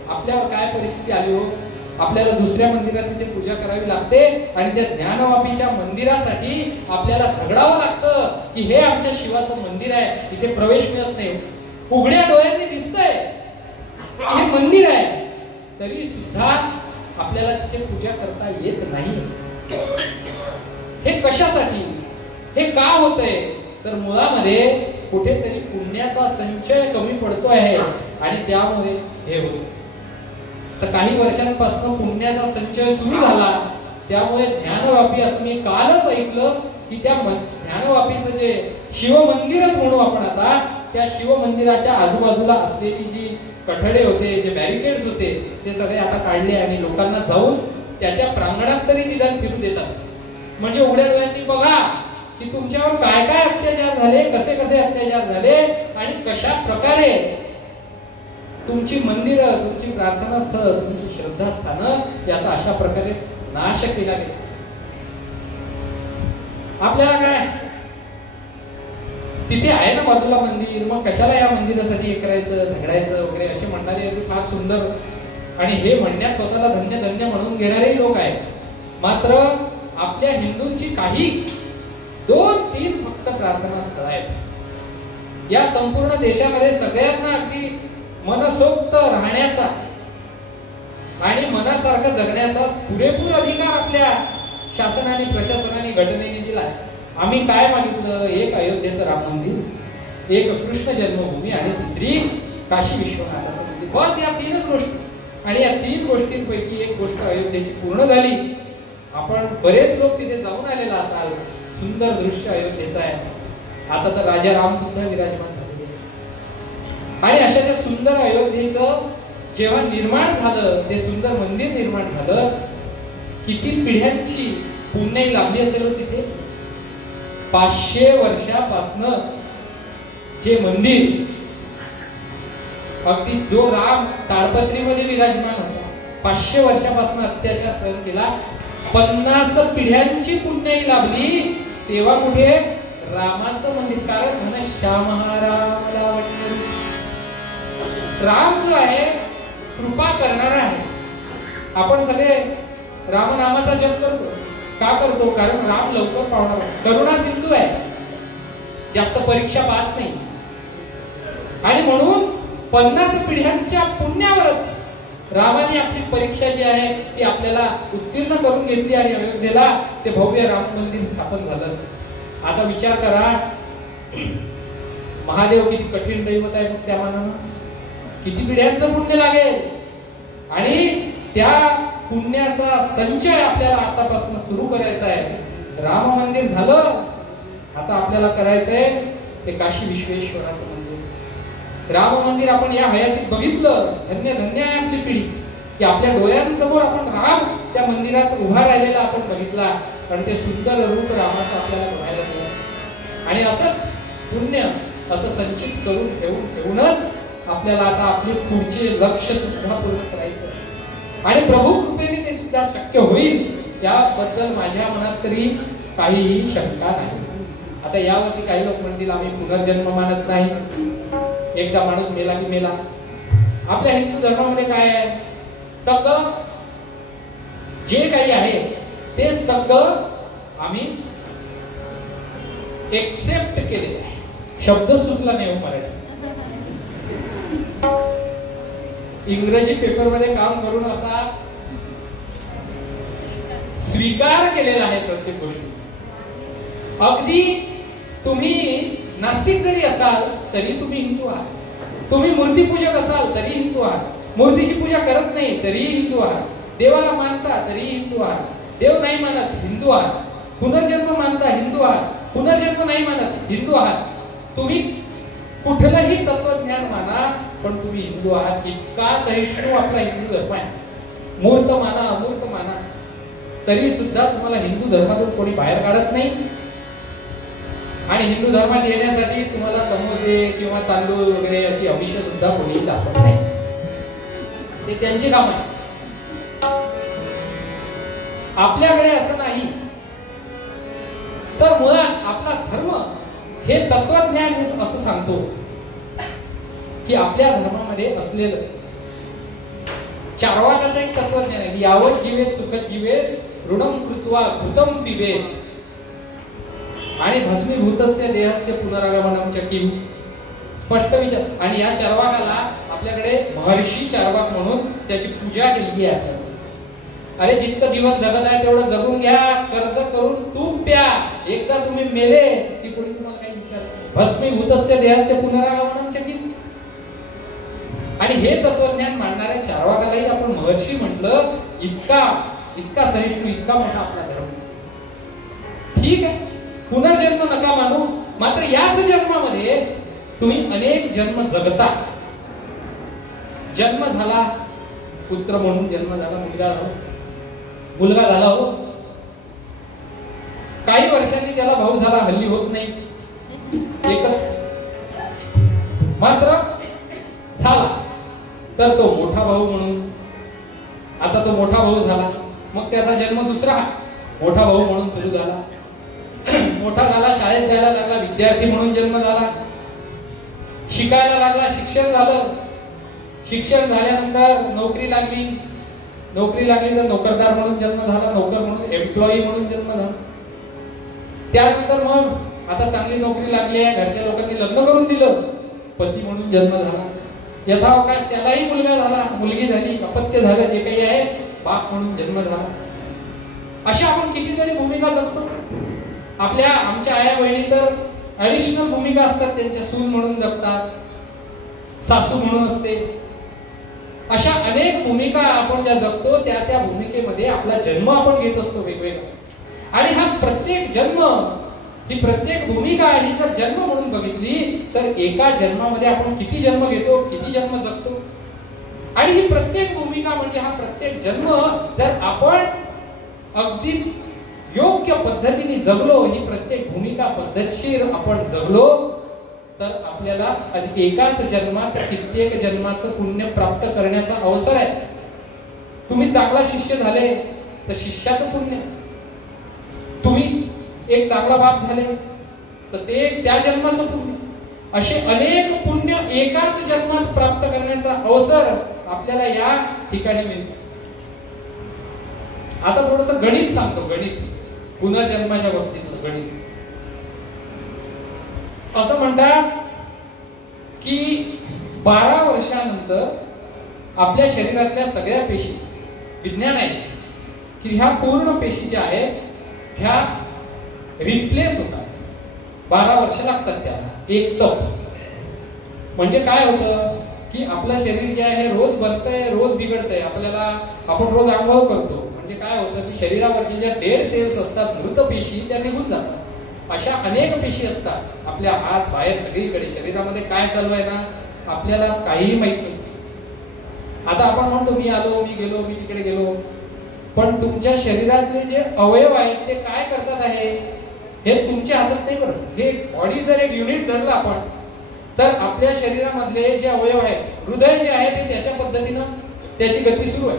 आपल्यावर काय परिस्थिती आली हो. आपल्याला दुसऱ्या मंदिरात तिथे पूजा करावी लागते आणि त्या ज्ञानवापीच्या मंदिरासाठी आपल्याला झगडावं लागतं की हे आमच्या शिवाचं मंदिर आहे, इथे प्रवेश मिळत नाही. उघड्या डोळ्यांनी दिसतंय हे मंदिर आहे, तरी सुद्धा आपल्याला तिथे पूजा करता येत नाही. हे कशासाठी, हे का होतंय? तर मुळामध्ये कुठेतरी पुण्याचा संचय कमी पडतो आहे आणि त्यामुळे हे होतं. तर काही वर्षांपासून पुण्याचा संचय सुरू झाला, त्यामुळे ज्ञानवापी असं मी कालच ऐकलं की त्या ज्ञानवापीचं जे शिवमंदिरच म्हणू आपण आता, त्या शिवमंदिराच्या आजूबाजूला असलेली जी कठडे होते, जे बॅरिकेड्स होते, ते सगळे आता काढले आणि लोकांना जाऊन त्याच्या प्रांगणात तरी निदान फिरू देतात. म्हणजे उघड्या डोळ्यांनी बघा की तुमच्यावर काय काय अत्याचार झाले, कसे कसे अत्याचार झाले आणि कशा प्रकारे तुमची मंदिरं, तुमची प्रार्थना स्थळ, तुमची श्रद्धास्थानं याचा अशा प्रकारे नाश केला गेला. आपल्याला काय तिथे आहे ना बाजूला मंदिर, मग कशाला या मंदिरासाठी हे करायचं, झगडायचं वगैरे असे म्हणणारे फार सुंदर आणि हे म्हणण्यात स्वतःला धन्य धन्य म्हणून घेणारे लोक आहेत. मात्र आपल्या हिंदूंची काही 2-3 फक्त प्रार्थना स्थळ आहेत. या संपूर्ण देशामध्ये सगळ्यांना अगदी मनसोक्त राहण्याचा आणि मनासारखं जगण्याचा पुरेपूर अधिकार आपल्या शासनाने, प्रशासनाने, घटनेने दिला. आम्ही काय मागितलं? एक अयोध्येचं राम मंदिर, एक कृष्ण जन्मभूमी आणि तिसरी काशी विश्वनाथाचं मंदिर. बस या 3च गोष्टी. आणि या 3 गोष्टींपैकी एक गोष्ट अयोध्येची पूर्ण झाली. आपण बरेच लोक तिथे जाऊन आलेला असाल. सुंदर दृश्य अयोध्येचं आहे. आता तर राजा राम सुद्धा विराजमान झालेले आणि अशा त्या सुंदर अयोध्येचं जेव्हा निर्माण झालं, ते सुंदर मंदिर निर्माण झालं, किती पिढ्यांची पुण्याई लाभली असेल तिथे. 500 वर्षापासनं जे मंदिर, अगदी जो राम ताडपत्रीमध्ये विराजमान होता, 500 वर्षापासून अत्याचार सहन केला, 50 पिढ्यांची पुण्याई लाभली. तेव्हा कुठे रामाचं मंदिर. कारण म्हण श्यामहारामला वाटलं, राम जो आहे कृपा करणारा आहे. आपण सगळे रामनामाचा जप करतो. का करतो? कारण राम लवकर पावणार आहे, करुणा सिंधू आहे, जास्त परीक्षा पाहत नाही. आणि म्हणून 50 पिढ्यांच्या पुण्यावरच रामाने आपली परीक्षा जी आहे ती आपल्याला उत्तीर्ण करून घेतली आणि अयोध्येला ते भव्य राम मंदिर स्थापन झालं. आता विचार करा, महादेव किती कठीण दैवत आहे. त्या मानानं किती पिढ्यांचं पुण्य लागेल आणि त्या पुण्याचा संचय आपल्याला आतापासून सुरू करायचा आहे. राम मंदिर झालं, आता आपल्याला करायचंय ते काशी विश्वेश्वराचं मंदिर. राम मंदिर आपण या हयातीत बघितलं. धन्य धन्य आहे आपली पिढी की आपल्या डोळ्यांसमोर आपण राम त्या मंदिरात उभा राहिलेला आपण बघितला आणि ते सुंदर रूप रामाचं आपल्याला बघायला मिळालं. आणि असंच पुण्य असं संचित करून ठेवूनच आपल्याला आता आपले पुढचे लक्ष्य सुद्धा पूर्ण करायचं आणि प्रभू कृपेने ते सुद्धा शक्य होईल, त्याबद्दल माझ्या मनात तरी काहीही शंका नाही. आता यावरती काही लोक म्हणतील आम्ही पुनर्जन्म मानत नाही, एकदा माणूस मेला की मेला. आपल्या हिंदू धर्मामध्ये काय आहे? सगळं जे काही आहे ते सगळं आम्ही एक्सेप्ट केलेलं आहे. शब्द सुचला नाही मराठी. इंग्रजी पेपर मध्ये काम करून असा स्वीकार केलेला आहे प्रत्येक गोष्टी. अगदी तुम्ही नास्तिक जरी असाल तरी तुम्ही हिंदू आहात. तुम्ही मूर्तीपूजक असाल तरी हिंदू आहात, मूर्तीची पूजा करत नाही तरी हिंदू आहात, देवाला मानता तरी हिंदू आहात, देव नाही मानत हिंदू आहात, पुनर्जन्म मानता हिंदू आहात, पुनर्जन्म नाही मानत हिंदू आहात. तुम्ही कुठलंही तत्वज्ञान माना पण तुम्ही हिंदू आहात. इतका सहिष्णू आपला हिंदू धर्म आहे. मूर्त माना अमूर्त माना तरी सुद्धा तुम्हाला हिंदू धर्मातून कोणी बाहेर काढत नाही. आणि हिंदू धर्मात येण्यासाठी तुम्हाला समोसे किंवा तांदूळ वगैरे अशी अभिष सुद्धा कोणीही दाखवत नाही. ते त्यांचे काम आहे. आपल्याकडे असं नाही. तर मुळात आपला धर्म हे तत्वज्ञान हे असं सांगतो की आपल्या धर्मामध्ये असलेलं चार्वाकाचं एक तत्वज्ञान आहे. यावत जीवेत सुखत जीवेत ऋणम कृत्वा घृतम पिबेत आणि भस्मीभूतस्य देहस्य पुनरागमनम च किम. स्पष्ट विचार. आणि या चार्वाकाला आपल्याकडे महर्षी चार्वाक म्हणून त्याची पूजा केली आहे. अरे जितकं जीवन जगत आहे तेवढं जगून घ्या, कर्ज करून तूप प्या, एकदा तुम्ही मेले की कोणी तुम्हाला काही विचारत. भस्मीभूतस्य देहस्य पुनरागमनम च किम. आणि हे तत्वज्ञान मांडणाऱ्या चार्वाकालाही आपण महर्षी म्हटलं. इतका सहिष्णू, इतका मोठा आपला धर्म. ठीक आहे, पुनर्जन्म नका मानू, मात्र याच जन्मामध्ये तुम्ही अनेक जन्म जगता. जन्म झाला, पुत्र म्हणून जन्म झाला, मुलगा झाला हो, काही वर्षांनी त्याला भाऊ झाला, हल्ली होत नाही, एकच. मात्र झाला तर तो मोठा भाऊ म्हणून, आता तो मोठा भाऊ झाला, मग त्याचा जन्म दुसरा मोठा भाऊ म्हणून सुरू झाला. मोठा झाला, शाळेत जायला लागला, विद्यार्थी म्हणून जन्म झाला, शिकायला लागला, शिक्षण झालं, शिक्षण झाल्यानंतर नोकरी लागली तर नोकरदार म्हणून जन्म झाला, नोकर म्हणून, एम्प्लॉई म्हणून जन्म झाला. त्यानंतर मग आता चांगली नोकरी लागली आहे, घरच्या लोकांनी लग्न करून दिलं, पती म्हणून जन्म झाला. यथावकाश त्यालाही मुलगा झाला, मुलगी झाली, अपत्य झालं, जे काही आहे, बाप म्हणून जन्म झाला. अशा आपण कितीतरी भूमिका जगतो. आमच्या आया बहिणी तर ऍडिशनल भूमिका असतात, त्यांच्या सून म्हणून जगतात, सासू म्हणून असते. अशा अनेक भूमिका आपण ज्या जगतो त्या भूमिकेमध्ये आपला जन्म आपण घेत असतो वेगवेगळा. आणि हा प्रत्येक जन्म, ही प्रत्येक भूमिका ही जर जन्म म्हणून बघितली तर एका जन्मामध्ये आपण किती जन्म घेतो, किती जन्म जगतो. आणि ही प्रत्येक भूमिका म्हणजे हा प्रत्येक जन्म जर आपण अगदी योग्य पद्धतीने जगलो, ही प्रत्येक भूमिका पद्धतशीर आपण जगलो तर आपल्याला एकाच जन्मात कित्येक जन्माचं पुण्य प्राप्त करण्याचा अवसर आहे. तुम्ही चांगला शिष्य झाले तर शिष्याचं पुण्य, तुम्ही एक चांगला बाप झाले तर ते त्या जन्माचं पुण्य. असे अनेक पुण्य एकाच जन्मात प्राप्त करण्याचा अवसर आपल्याला या ठिकाणी मिळतो. आता थोडंसं गणित सांगतो, गणित पुनर्जन्माच्या बाबतीतलं गणित. असं म्हणतात की 12 वर्षानंतर आपल्या शरीरातल्या सगळ्या पेशी, विज्ञान आहे की ह्या पूर्ण पेशी ज्या आहेत ह्या रिप्लेस होतात. 12 वर्ष लागतात त्याला. एक तप म्हणजे काय होतं की आपलं शरीर जे आहे रोज बनतंय, रोज बिघडतंय. आपण रोज आंघोळ करतो म्हणजे काय होतं की शरीरावरची ज्या डेड सेल्स असतात, मृत पेशी, त्या निघून जातात. अशा अनेक पेशी असतात आपल्या हात बाहेर सगळीकडे. शरीरामध्ये काय चालू आहे ना आपल्याला काहीही माहित नसते. आता आपण म्हणतो मी आलो, मी गेलो, मी तिकडे गेलो, पण तुमच्या शरीरातले जे अवयव आहेत ते काय करतात आहे हे तुमच्या हातात नाही. बरं, हे बॉडी जर एक युनिट धरलं आपण तर आपल्या शरीरामधले जे अवयव आहेत, हृदय जे आहे ते त्याच्या पद्धतीनं त्याची गती सुरू आहे.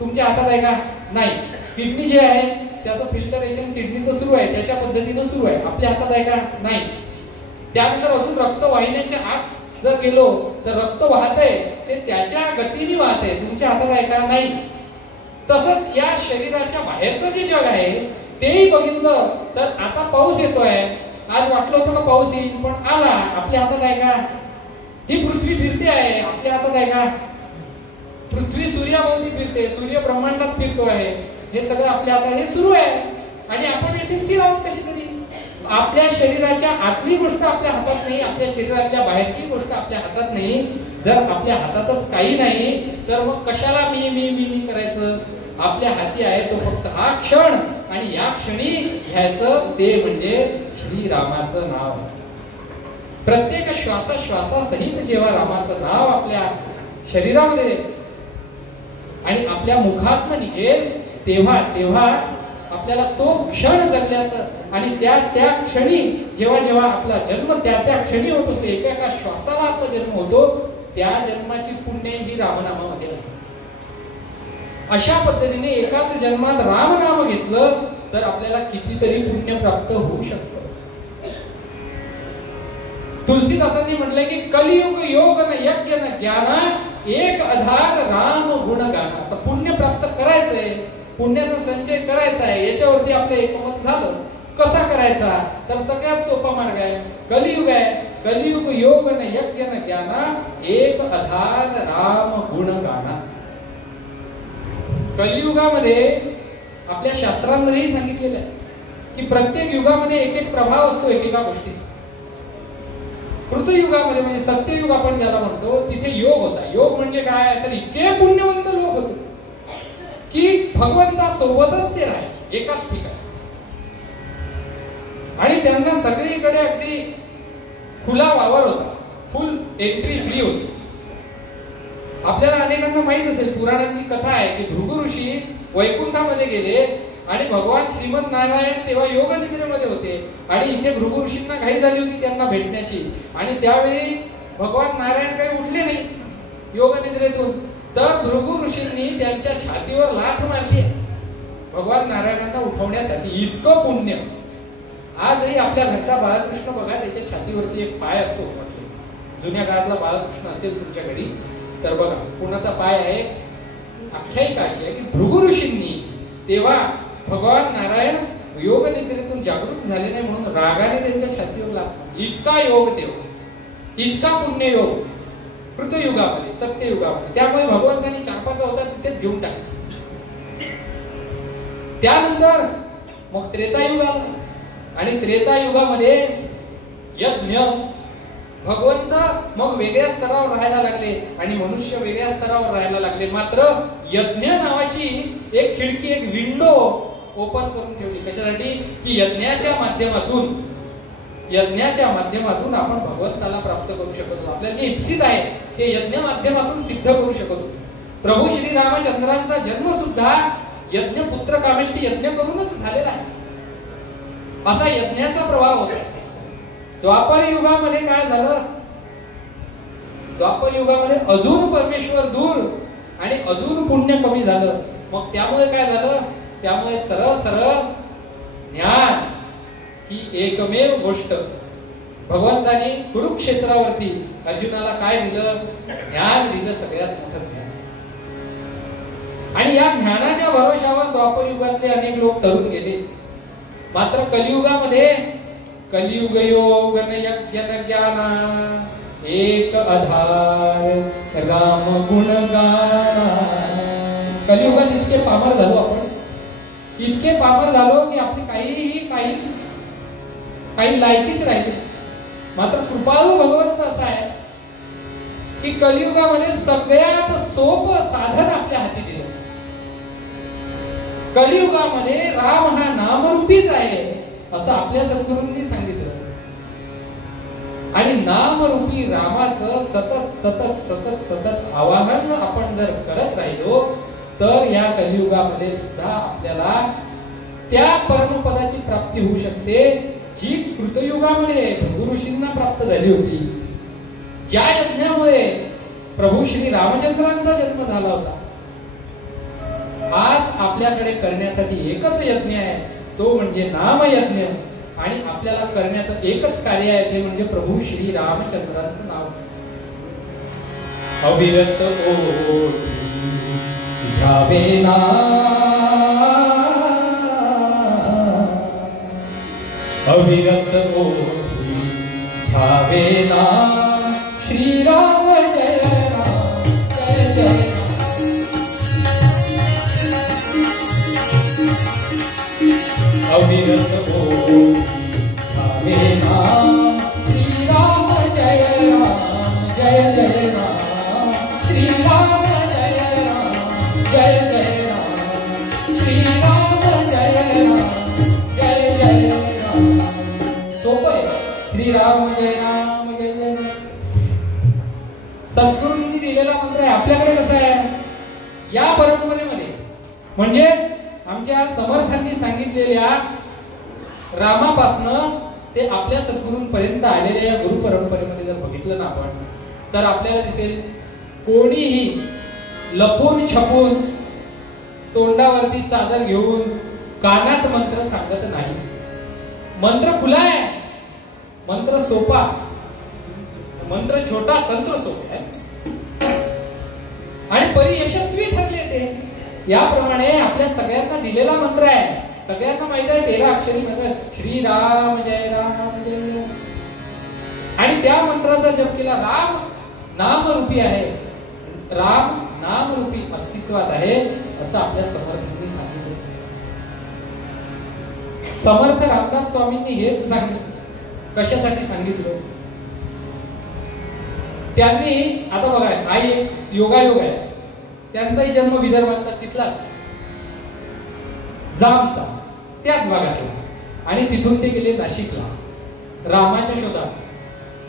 तुमच्या हातात आहे का? नाही. किडनी जे आहे त्याचं फिल्टरेशन किडनीचं सुरू आहे, त्याच्या पद्धतीनं सुरू आहे. आपल्या हातात आहे का? नाही. त्यानंतर अजून रक्तवाहिन्यांच्या आत जर गेलो तर रक्त वाहतंय ते त्याच्या गतीने वाहतंय. तुमच्या हातात आहे का? नाही. तसंच या शरीराच्या बाहेरचं जे जग आहे तेही बघितलं तर आता पाऊस येतोय. आज वाटलं होतं का पाऊस येईल, पण आला. आपल्या हातात आहे का? ही पृथ्वी फिरते आहे, आपल्या हातात आहे का? पृथ्वी सूर्याभोवती फिरते, सूर्य ब्रह्मांडात फिरतो आहे, हे सगळं आपल्या हातात हे सुरू आहे. आणि आपण येथे स्थिर आहोत कशी तरी. आपल्या शरीराच्या आतली गोष्ट आपल्या हातात नाही, आपल्या शरीरातल्या बाहेरची गोष्ट आपल्या हातात नाही. जर आपल्या हातातच काही नाही तर मग कशाला मी मी मी मी करायचं? आपल्या हाती आहे तो फक्त हा क्षण, आणि या क्षणी घ्यायचं ते म्हणजे श्रीरामाचं नाव. प्रत्येक श्वासासहित जेव्हा रामाचं नाव आपल्या शरीरामध्ये आणि आपल्या मुखातनं निघेल तेव्हा तेव्हा आपल्याला तो क्षण जगल्याचं, आणि त्या त्या क्षणी जेव्हा जेव्हा आपला जन्म त्या त्या क्षणी होत असतो, एका एका श्वासाला आपला जन्म होतो, त्या जन्माची पुण्य ही रामनामामध्ये आहे. अशा पद्धतीने एकाच जन्मात रामनाम घेतलं तर आपल्याला कितीतरी पुण्य प्राप्त होऊ शकतं. तुलसीदासांनी म्हटलंय की कलियुग योग न यज्ञ न ज्ञाना एक आधार राम गुण गाना. तर पुण्य प्राप्त करायचंय, पुण्याचा संचय करायचा आहे, याच्यावरती आपलं एकमत झालं. कसा करायचा? तर सगळ्यात सोपा मार्ग आहे, कलियुग आहे. कलियुग योग न यज्ञ न ज्ञाना एक आधार राम गुण गाना. कलियुगामध्ये आपल्या शास्त्रांमध्येही सांगितलेलं आहे की प्रत्येक युगामध्ये एक एक प्रभाव असतो एकेका गोष्टीचा. कृतयुगामध्ये म्हणजे सत्ययुग आपण ज्याला म्हणतो तिथे योग होता. योग म्हणजे काय? तर इतके पुण्यवंत लोक होते की भगवंतासोबतच ते राहायचे एकाच ठिकाणी, आणि त्यांना सगळीकडे अगदी खुला वावर होता, फुल एंट्री फ्री होती. आपल्याला अनेकांना माहित असेल, पुराणातली कथा आहे की भृगु ऋषी वैकुंठामध्ये गेले आणि भगवान श्रीमद नारायण तेव्हा योग निद्रेमध्ये होते, आणि इथे भृगु ऋषींना घाई झाली होती त्यांना भेटण्याची, आणि त्यावेळी भगवान नारायण काही उठले नाही योग निद्रेतून. तर भृगु ऋषींनी त्यांच्या छातीवर लाथ मारली भगवान नारायणांना उठवण्यासाठी. इतकं पुण्य. आजही आपल्या घरचा बाळकृष्ण बघा, त्याच्या छातीवरती एक पाय असतो. जुन्या काळातला बाळकृष्ण असेल तुमच्या घरी तर बघा, कुणाचा पाय आहे? आख्यायिका अशी आहे की भृगु ऋषींनी तेव्हा भगवान नारायण योग निद्रेतून जागृत झाले नाही म्हणून रागाने त्यांच्या छातीवर लागला. इतका योग तेव्हा, इतका पुण्य योग कृतयुगामध्ये, सत्ययुगामध्ये. त्यामुळे भगवंतांनी 4-5 अवतार तिथेच घेऊन टाकले. त्यानंतर मग त्रेतायुग आला, आणि त्रेतायुगामध्ये यज्ञ, भगवंत मग वेगळ्या स्तरावर राहायला लागले आणि मनुष्य वेगळ्या स्तरावर राहायला लागले. मात्र यज्ञ नावाची एक खिडकी, एक विंडो ओपन करून ठेवली. कशासाठी? की यज्ञाच्या माध्यमातून आपण भगवंताला प्राप्त करू शकतो. आपल्याला जे इप्सित आहे ते यज्ञ माध्यमातून सिद्ध करू शकतो. प्रभू श्री रामचंद्रांचा जन्म सुद्धा यज्ञ पुत्र कामेष्टी यज्ञ करूनच झालेला आहे. असा यज्ञाचा प्रभाव होता. द्वापर युगामध्ये काय झालं? द्वापर युगामध्ये अजून परमेश्वर दूर आणि अजून पुण्य कमी झालं. मग त्यामुळे काय झालं? त्यामुळे सरळ ज्ञान ही एकमेव गोष्ट भगवंतानी कुरुक्षेत्रावरती अर्जुनाला काय दिलं? ज्ञान दिलं, सगळ्यात मोठं ज्ञान. आणि या ज्ञानाच्या भरोशावर द्वापर युगातले अनेक लोक तरुण गेले. मात्र कलियुगामध्ये कलियुग योग न यज्ञ न ज्ञाना एक आधार राम गुण गाना. कलियुगात इतके पामर झालो आपण, इतके पामर झालो की आपली काही लायकीच राहिली. मात्र कृपाळू भगवंत असा आहे की कलियुगामध्ये सगळ्यात सोपं साधन आपल्या हाती दिलं. कलियुगामध्ये राम हा नामरूपीच आहे असं आपल्या सद्गुरूंनी सांगितलं. आणि नामरूपी रामाचं सतत आवाहन आपण जर करत राहिलो तर या कलियुगामध्ये सुद्धा आपल्याला त्या परमपदाची प्राप्ती होऊ शकते जी कृतयुगामध्ये भृगु ऋषींना प्राप्त झाली होती. ज्या यज्ञामुळे प्रभू श्री रामचंद्रांचा जन्म झाला होता. आज आपल्याकडे करण्यासाठी एकच यज्ञ आहे, तो म्हणजे नामयज्ञ. आणि आपल्याला करण्याचं एकच कार्य आहे, ते म्हणजे प्रभू श्री रामचंद्रांचं नाव. अविरत ओठी घ्यावे ना, अविरत ओठी घ्यावे ना, श्रीराम जय राम जय जय. अविरत ओठी सद्गुरूंनी दिलेला मंत्र आहे. आपल्याकडे कसं आहे, या परंपरेमध्ये म्हणजे आमच्या समर्थांनी सांगितलेल्या रामापासनं ते आपल्या सद्गुरूंपर्यंत आलेल्या या गुरु परंपरेमध्ये जर बघितलं ना आपण, तर आपल्याला दिसेल कोणीही लपून छपून तोंडावरती चादर घेऊन कानात मंत्र सांगत नाही. मंत्र खुला आहे, मंत्र सोपा, मंत्र छोटा, तंत्र सोपा आहे आणि परियशस्वी ठरले ते. याप्रमाणे आपल्या सगळ्यांना दिलेला मंत्र आहे, सगळ्यांना माहित आहे 13 अक्षरी मंत्र श्री राम जय जय. आणि त्या मंत्राचा जप केला. राम नामरूपी आहे, राम नामरूपी अस्तित्वात आहे असं आपल्या समर्थांनी सांगितलं. समर्थ रामदास स्वामींनी हेच सांगितलं. कशासाठी सांगितलं त्यांनी? आता बघा, हा एक योगायोग आहे. त्यांचाही जन्म विदर्भातला, तिथलाच जामचा, त्याच भागातला, आणि तिथून ते गेले नाशिकला रामाच्या शोधात.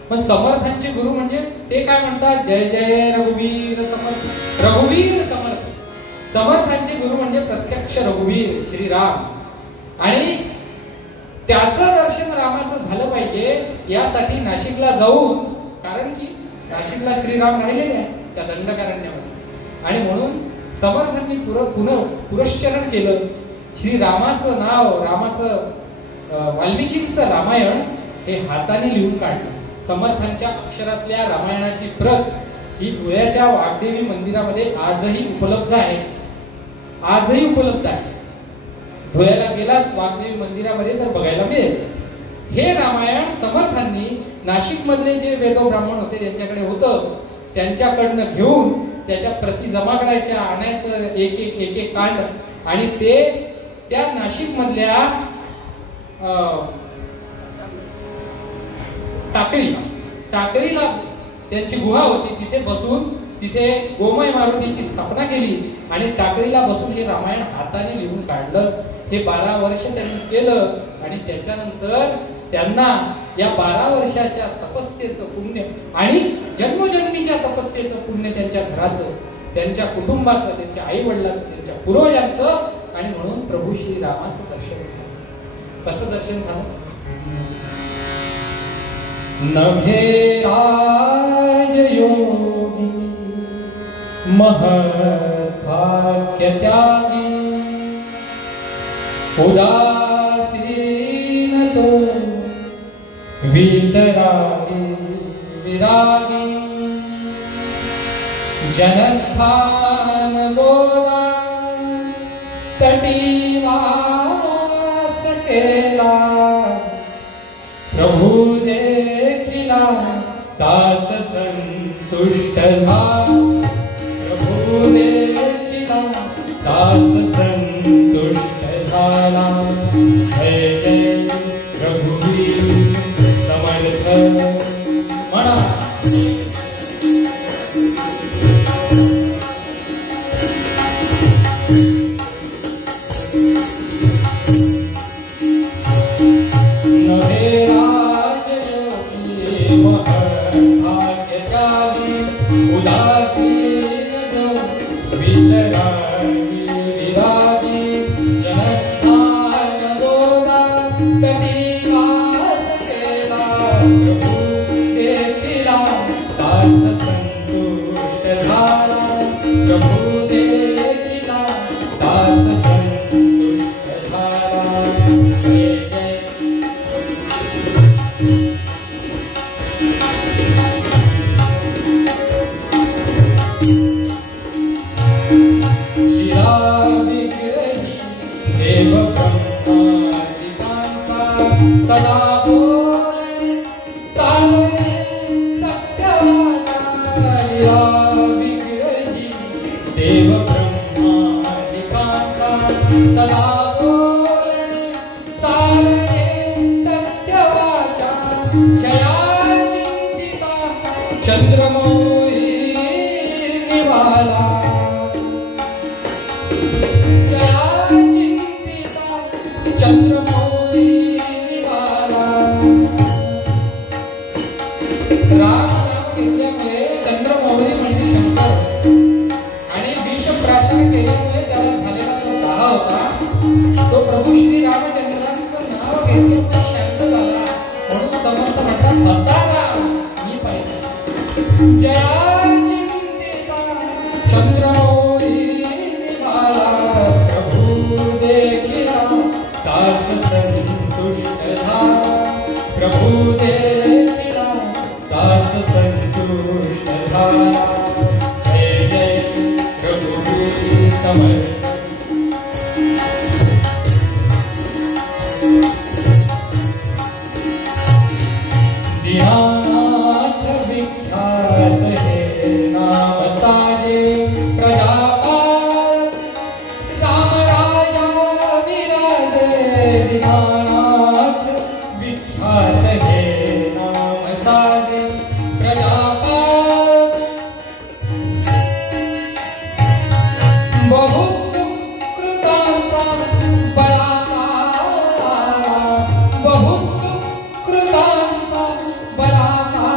पण समर्थांचे गुरु म्हणजे ते काय म्हणतात, जय जय रघुवीर समर्थ, रघुवीर समर्थ. समर्थांचे गुरु म्हणजे प्रत्यक्ष रघुवीर श्रीराम. आणि त्याचं दर्शन रामाचं झालं पाहिजे यासाठी नाशिकला जाऊन, कारण की नाशिकला श्रीराम राहिलेले आहे त्या दंडकारण्यामध्ये, आणि म्हणून समर्थांनी पुरस्चरण केलं. श्रीरामाचं नाव, रामाचं वाल्मिकींचं रामायण हे हाताने लिहून काढलं. समर्थांच्या अक्षरातल्या रामायणाची प्रत ही धुळ्याच्या वाग्देवी मंदिरामध्ये आजही उपलब्ध आहे. आजही उपलब्ध आहे. धुळ्याला गेलात वाग्देवी मंदिरामध्ये तर बघायला मिळेल. हे रामायण समर्थांनी नाशिक मधले जे वेदव ब्राह्मण होते ज्यांच्याकडे होतं, त्यांच्याकडनं घेऊन त्याच्या प्रती जमा करायच्या, आणायचं एक एक कांड, आणि ते त्या नाशिक मधल्या टाकळीला त्यांची गुहा होती, तिथे बसून तिथे गोमय मारुतीची स्थापना केली आणि टाकळीला बसून हे रामायण हाताने लिहून काढलं. हे 12 वर्ष त्यांनी केलं आणि त्याच्यानंतर त्यांना या 12 वर्षाच्या तपस्येचं पुण्य आणि जन्मोजन्मीच्या तपस्येचं पुण्य त्यांच्या घराचं, त्यांच्या कुटुंबाचं, त्यांच्या आई वडिलांचं, त्यांच्या पूर्वजांचं, आणि म्हणून प्रभू श्रीरामाचं दर्शन झालं. कसं दर्शन झालं? नभे राजयोगी महत्वाक्य त्यागी उदासीन तो वीतरागी विरागी जनस्थान गोदा तटीवास केला प्रभु देखिला दास संतुष्ट झाला. प्रभु देखिला दास संतुष्ट झाला. जय जय रघुवीर समर्थ म्हणा. जया चिंतिता चंद्रमौली निभाला, प्रभु देखिला दास संतुष्ट झाला, प्रभु देखिला दास संतुष्ट झाला. जय जय रघुवीर समर्थ. दीनानाथ विख्यात है नाम साजे, प्रजापाल राम राजा विराजे. दीनानाथ विख्यात है नाम साजे, प्रजापाल बहु सुकृतांचा बळाचा, बहु सुकृतांचा बळाचा.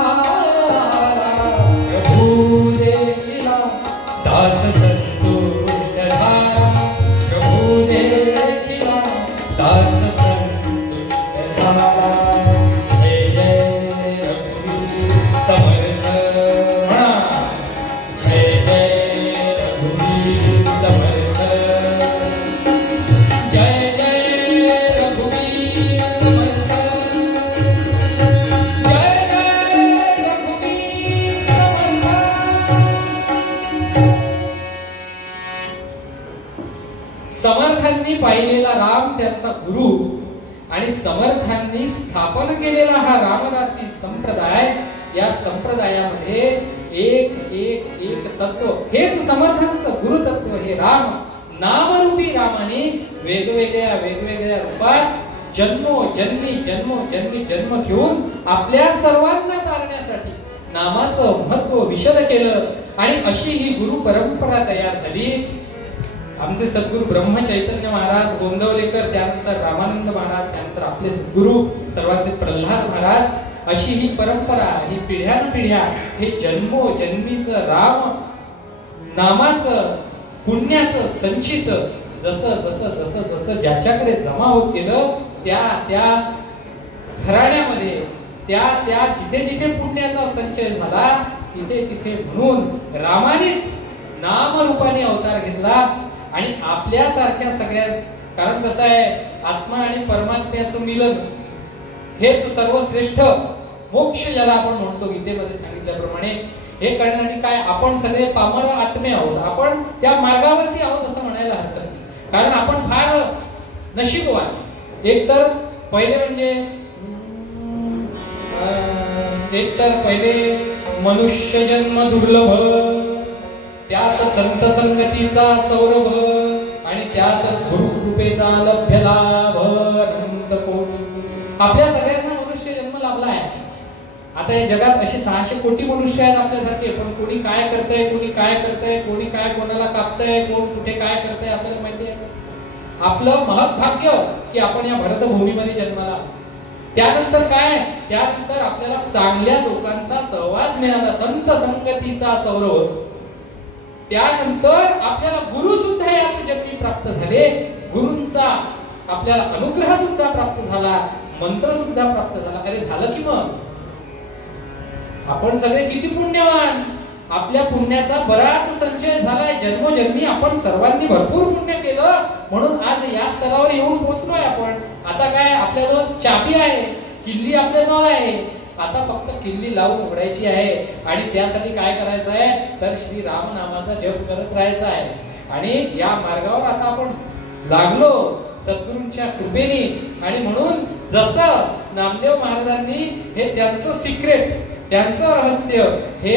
प्रभु देखिला दास संतुष्ट झाला, प्रभु देखिला दास संतुष्ट झाला. जय जय रघुवीर समर्थ म्हणा, जय जय रघुवीर समर्थ. जय जय रघुवीर समर्थ. जय जय रघुवीर समर्थ. समर्थांनी पाहिलेला राम त्यांचा गुरु आणि समर्थांनी स्थापन केलेला हा रामदासी संप्रदाय, या संप्रदायामध्ये एक एक एक तत्व, हेच समर्थांचं गुरुतत्व, हे राम नामरूपी रामाने वेगवेगळ्या वेगवेगळ्या रूपात जन्मोजन्मी जन्म घेऊन आपल्या सर्वांना तारण्यासाठी नामाचं महत्व विशद केलं. आणि अशी ही गुरु परंपरा तयार झाली. आमचे सद्गुरू ब्रह्मचैतन्य महाराज गोंदवलेकर, त्यानंतर रामानंद महाराज, त्यानंतर आपले सद्गुरू सर्वांचे प्रल्हाद महाराज. अशी ही परंपरा, ही पिढ्यानपिढ्या हे जन्मोजन्मीचं राम नामाचं पुण्याचं संचित जसं जसं जसं जसं ज्याच्याकडे जमा होत गेलं, त्या त्या घराण्यामध्ये त्या त्या जिथे जिथे पुण्याचा संचय झाला तिथे तिथे म्हणून रामानेच नामरूपाने अवतार घेतला. आणि आपल्यासारख्या सगळ्या, कारण कसं आहे, आत्मा आणि परमात्म्याचं मिलन हेच सर्वश्रेष्ठ मोक्ष ज्याला आपण म्हणतो गीतेमध्ये सांगितल्याप्रमाणे, हे करण्यासाठी काय आपण सगळे पामर आत्मे आहोत, आपण त्या मार्गावरती आहोत असं म्हणायला हरकत नाही. कारण आपण फार नशीबवान. एक तर पहिले मनुष्य जन्म दुर्लभ, त्यात संत संगतीचा सौरभ, आणि त्यात गुरु कृपेचा लभ्य लाभ अनंत कोटी. आपल्या सगळ्यांना मनुष्य जन्म लाभला आहे. आता या जगात असे 600 कोटी मनुष्य आहेत आपल्यासारखे, पण कोणी काय करतंय, कोणी काय करतंय, कोणी काय कोणाला कापतंय, कोण कुठे काय करतंय आपल्याला माहिती आहे. आपलं महत् भाग्य की आपण या भरतभूमीमध्ये जन्माला. त्यानंतर काय, त्यानंतर आपल्याला चांगल्या लोकांचा सहवास मिळाला, संत संगतीचा सौरभ. त्यानंतर आपल्याला गुरु सुद्धा याच जन्मी प्राप्त झाले, गुरूंचा आपल्याला अनुग्रह सुद्धा प्राप्त झाला, मंत्र सुद्धा प्राप्त झाला. अरे झालं की मग आपण सगळे किती पुण्यवान. आपल्या पुण्याचा बराच संचय झालाय, जन्मोजन्मी आपण सर्वांनी भरपूर पुण्य केलं, म्हणून आज या स्तरावर येऊन पोहोचलोय आपण. आता काय, आपल्याजवळ चाबी आहे, किल्ली आपल्याजवळ आहे, आता फक्त किल्ली लावून उघडायची आहे. आणि त्यासाठी काय करायचं आहे, तर श्री राम नामाचा जप करत राहायचा आहे. आणि या मार्गावर आता आपण लागलो सद्गुरूंच्या कृपेने. आणि म्हणून जसं नामदेव महाराजांनी हे त्यांचं सिक्रेट, त्यांचं रहस्य हे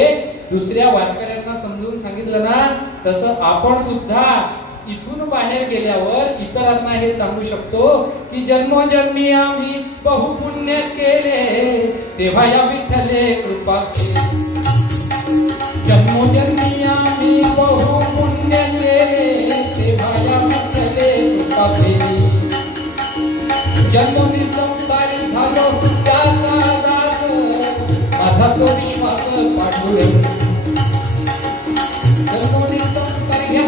दुसऱ्या वारकऱ्यांना समजून सांगितलं ना, तसं आपण सुद्धा इथून बाहेर गेल्यावर इतरांना हे सांगू शकतो की जन्मोजन्मी आम्ही बहुपुण्य केले, तेव्हा या विठ्ठले कृपा केली. जन्मोजन्मी आम्ही बहुपुण्य केले, तेव्हा या विठ्ठले कृपा केली. जन्मोनी संसारी झालो त्याचा दास, माझा तो विश्वास पाठवले. जन्मोनी संस्कार घ्या,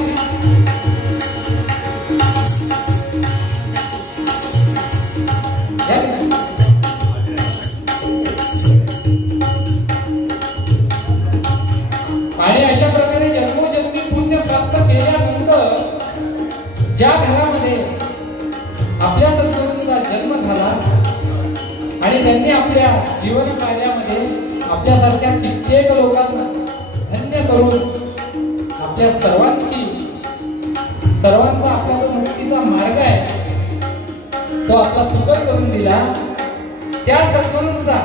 त्यांनी आपल्या जीवन कार्यामध्ये आपल्यासारख्या कित्येक लोकांना धन्य करून आपल्या सर्वांचा आपला जो मुक्तीचा मार्ग आहे तो आपला सुकर करून दिला. त्या सद्गुरूंचा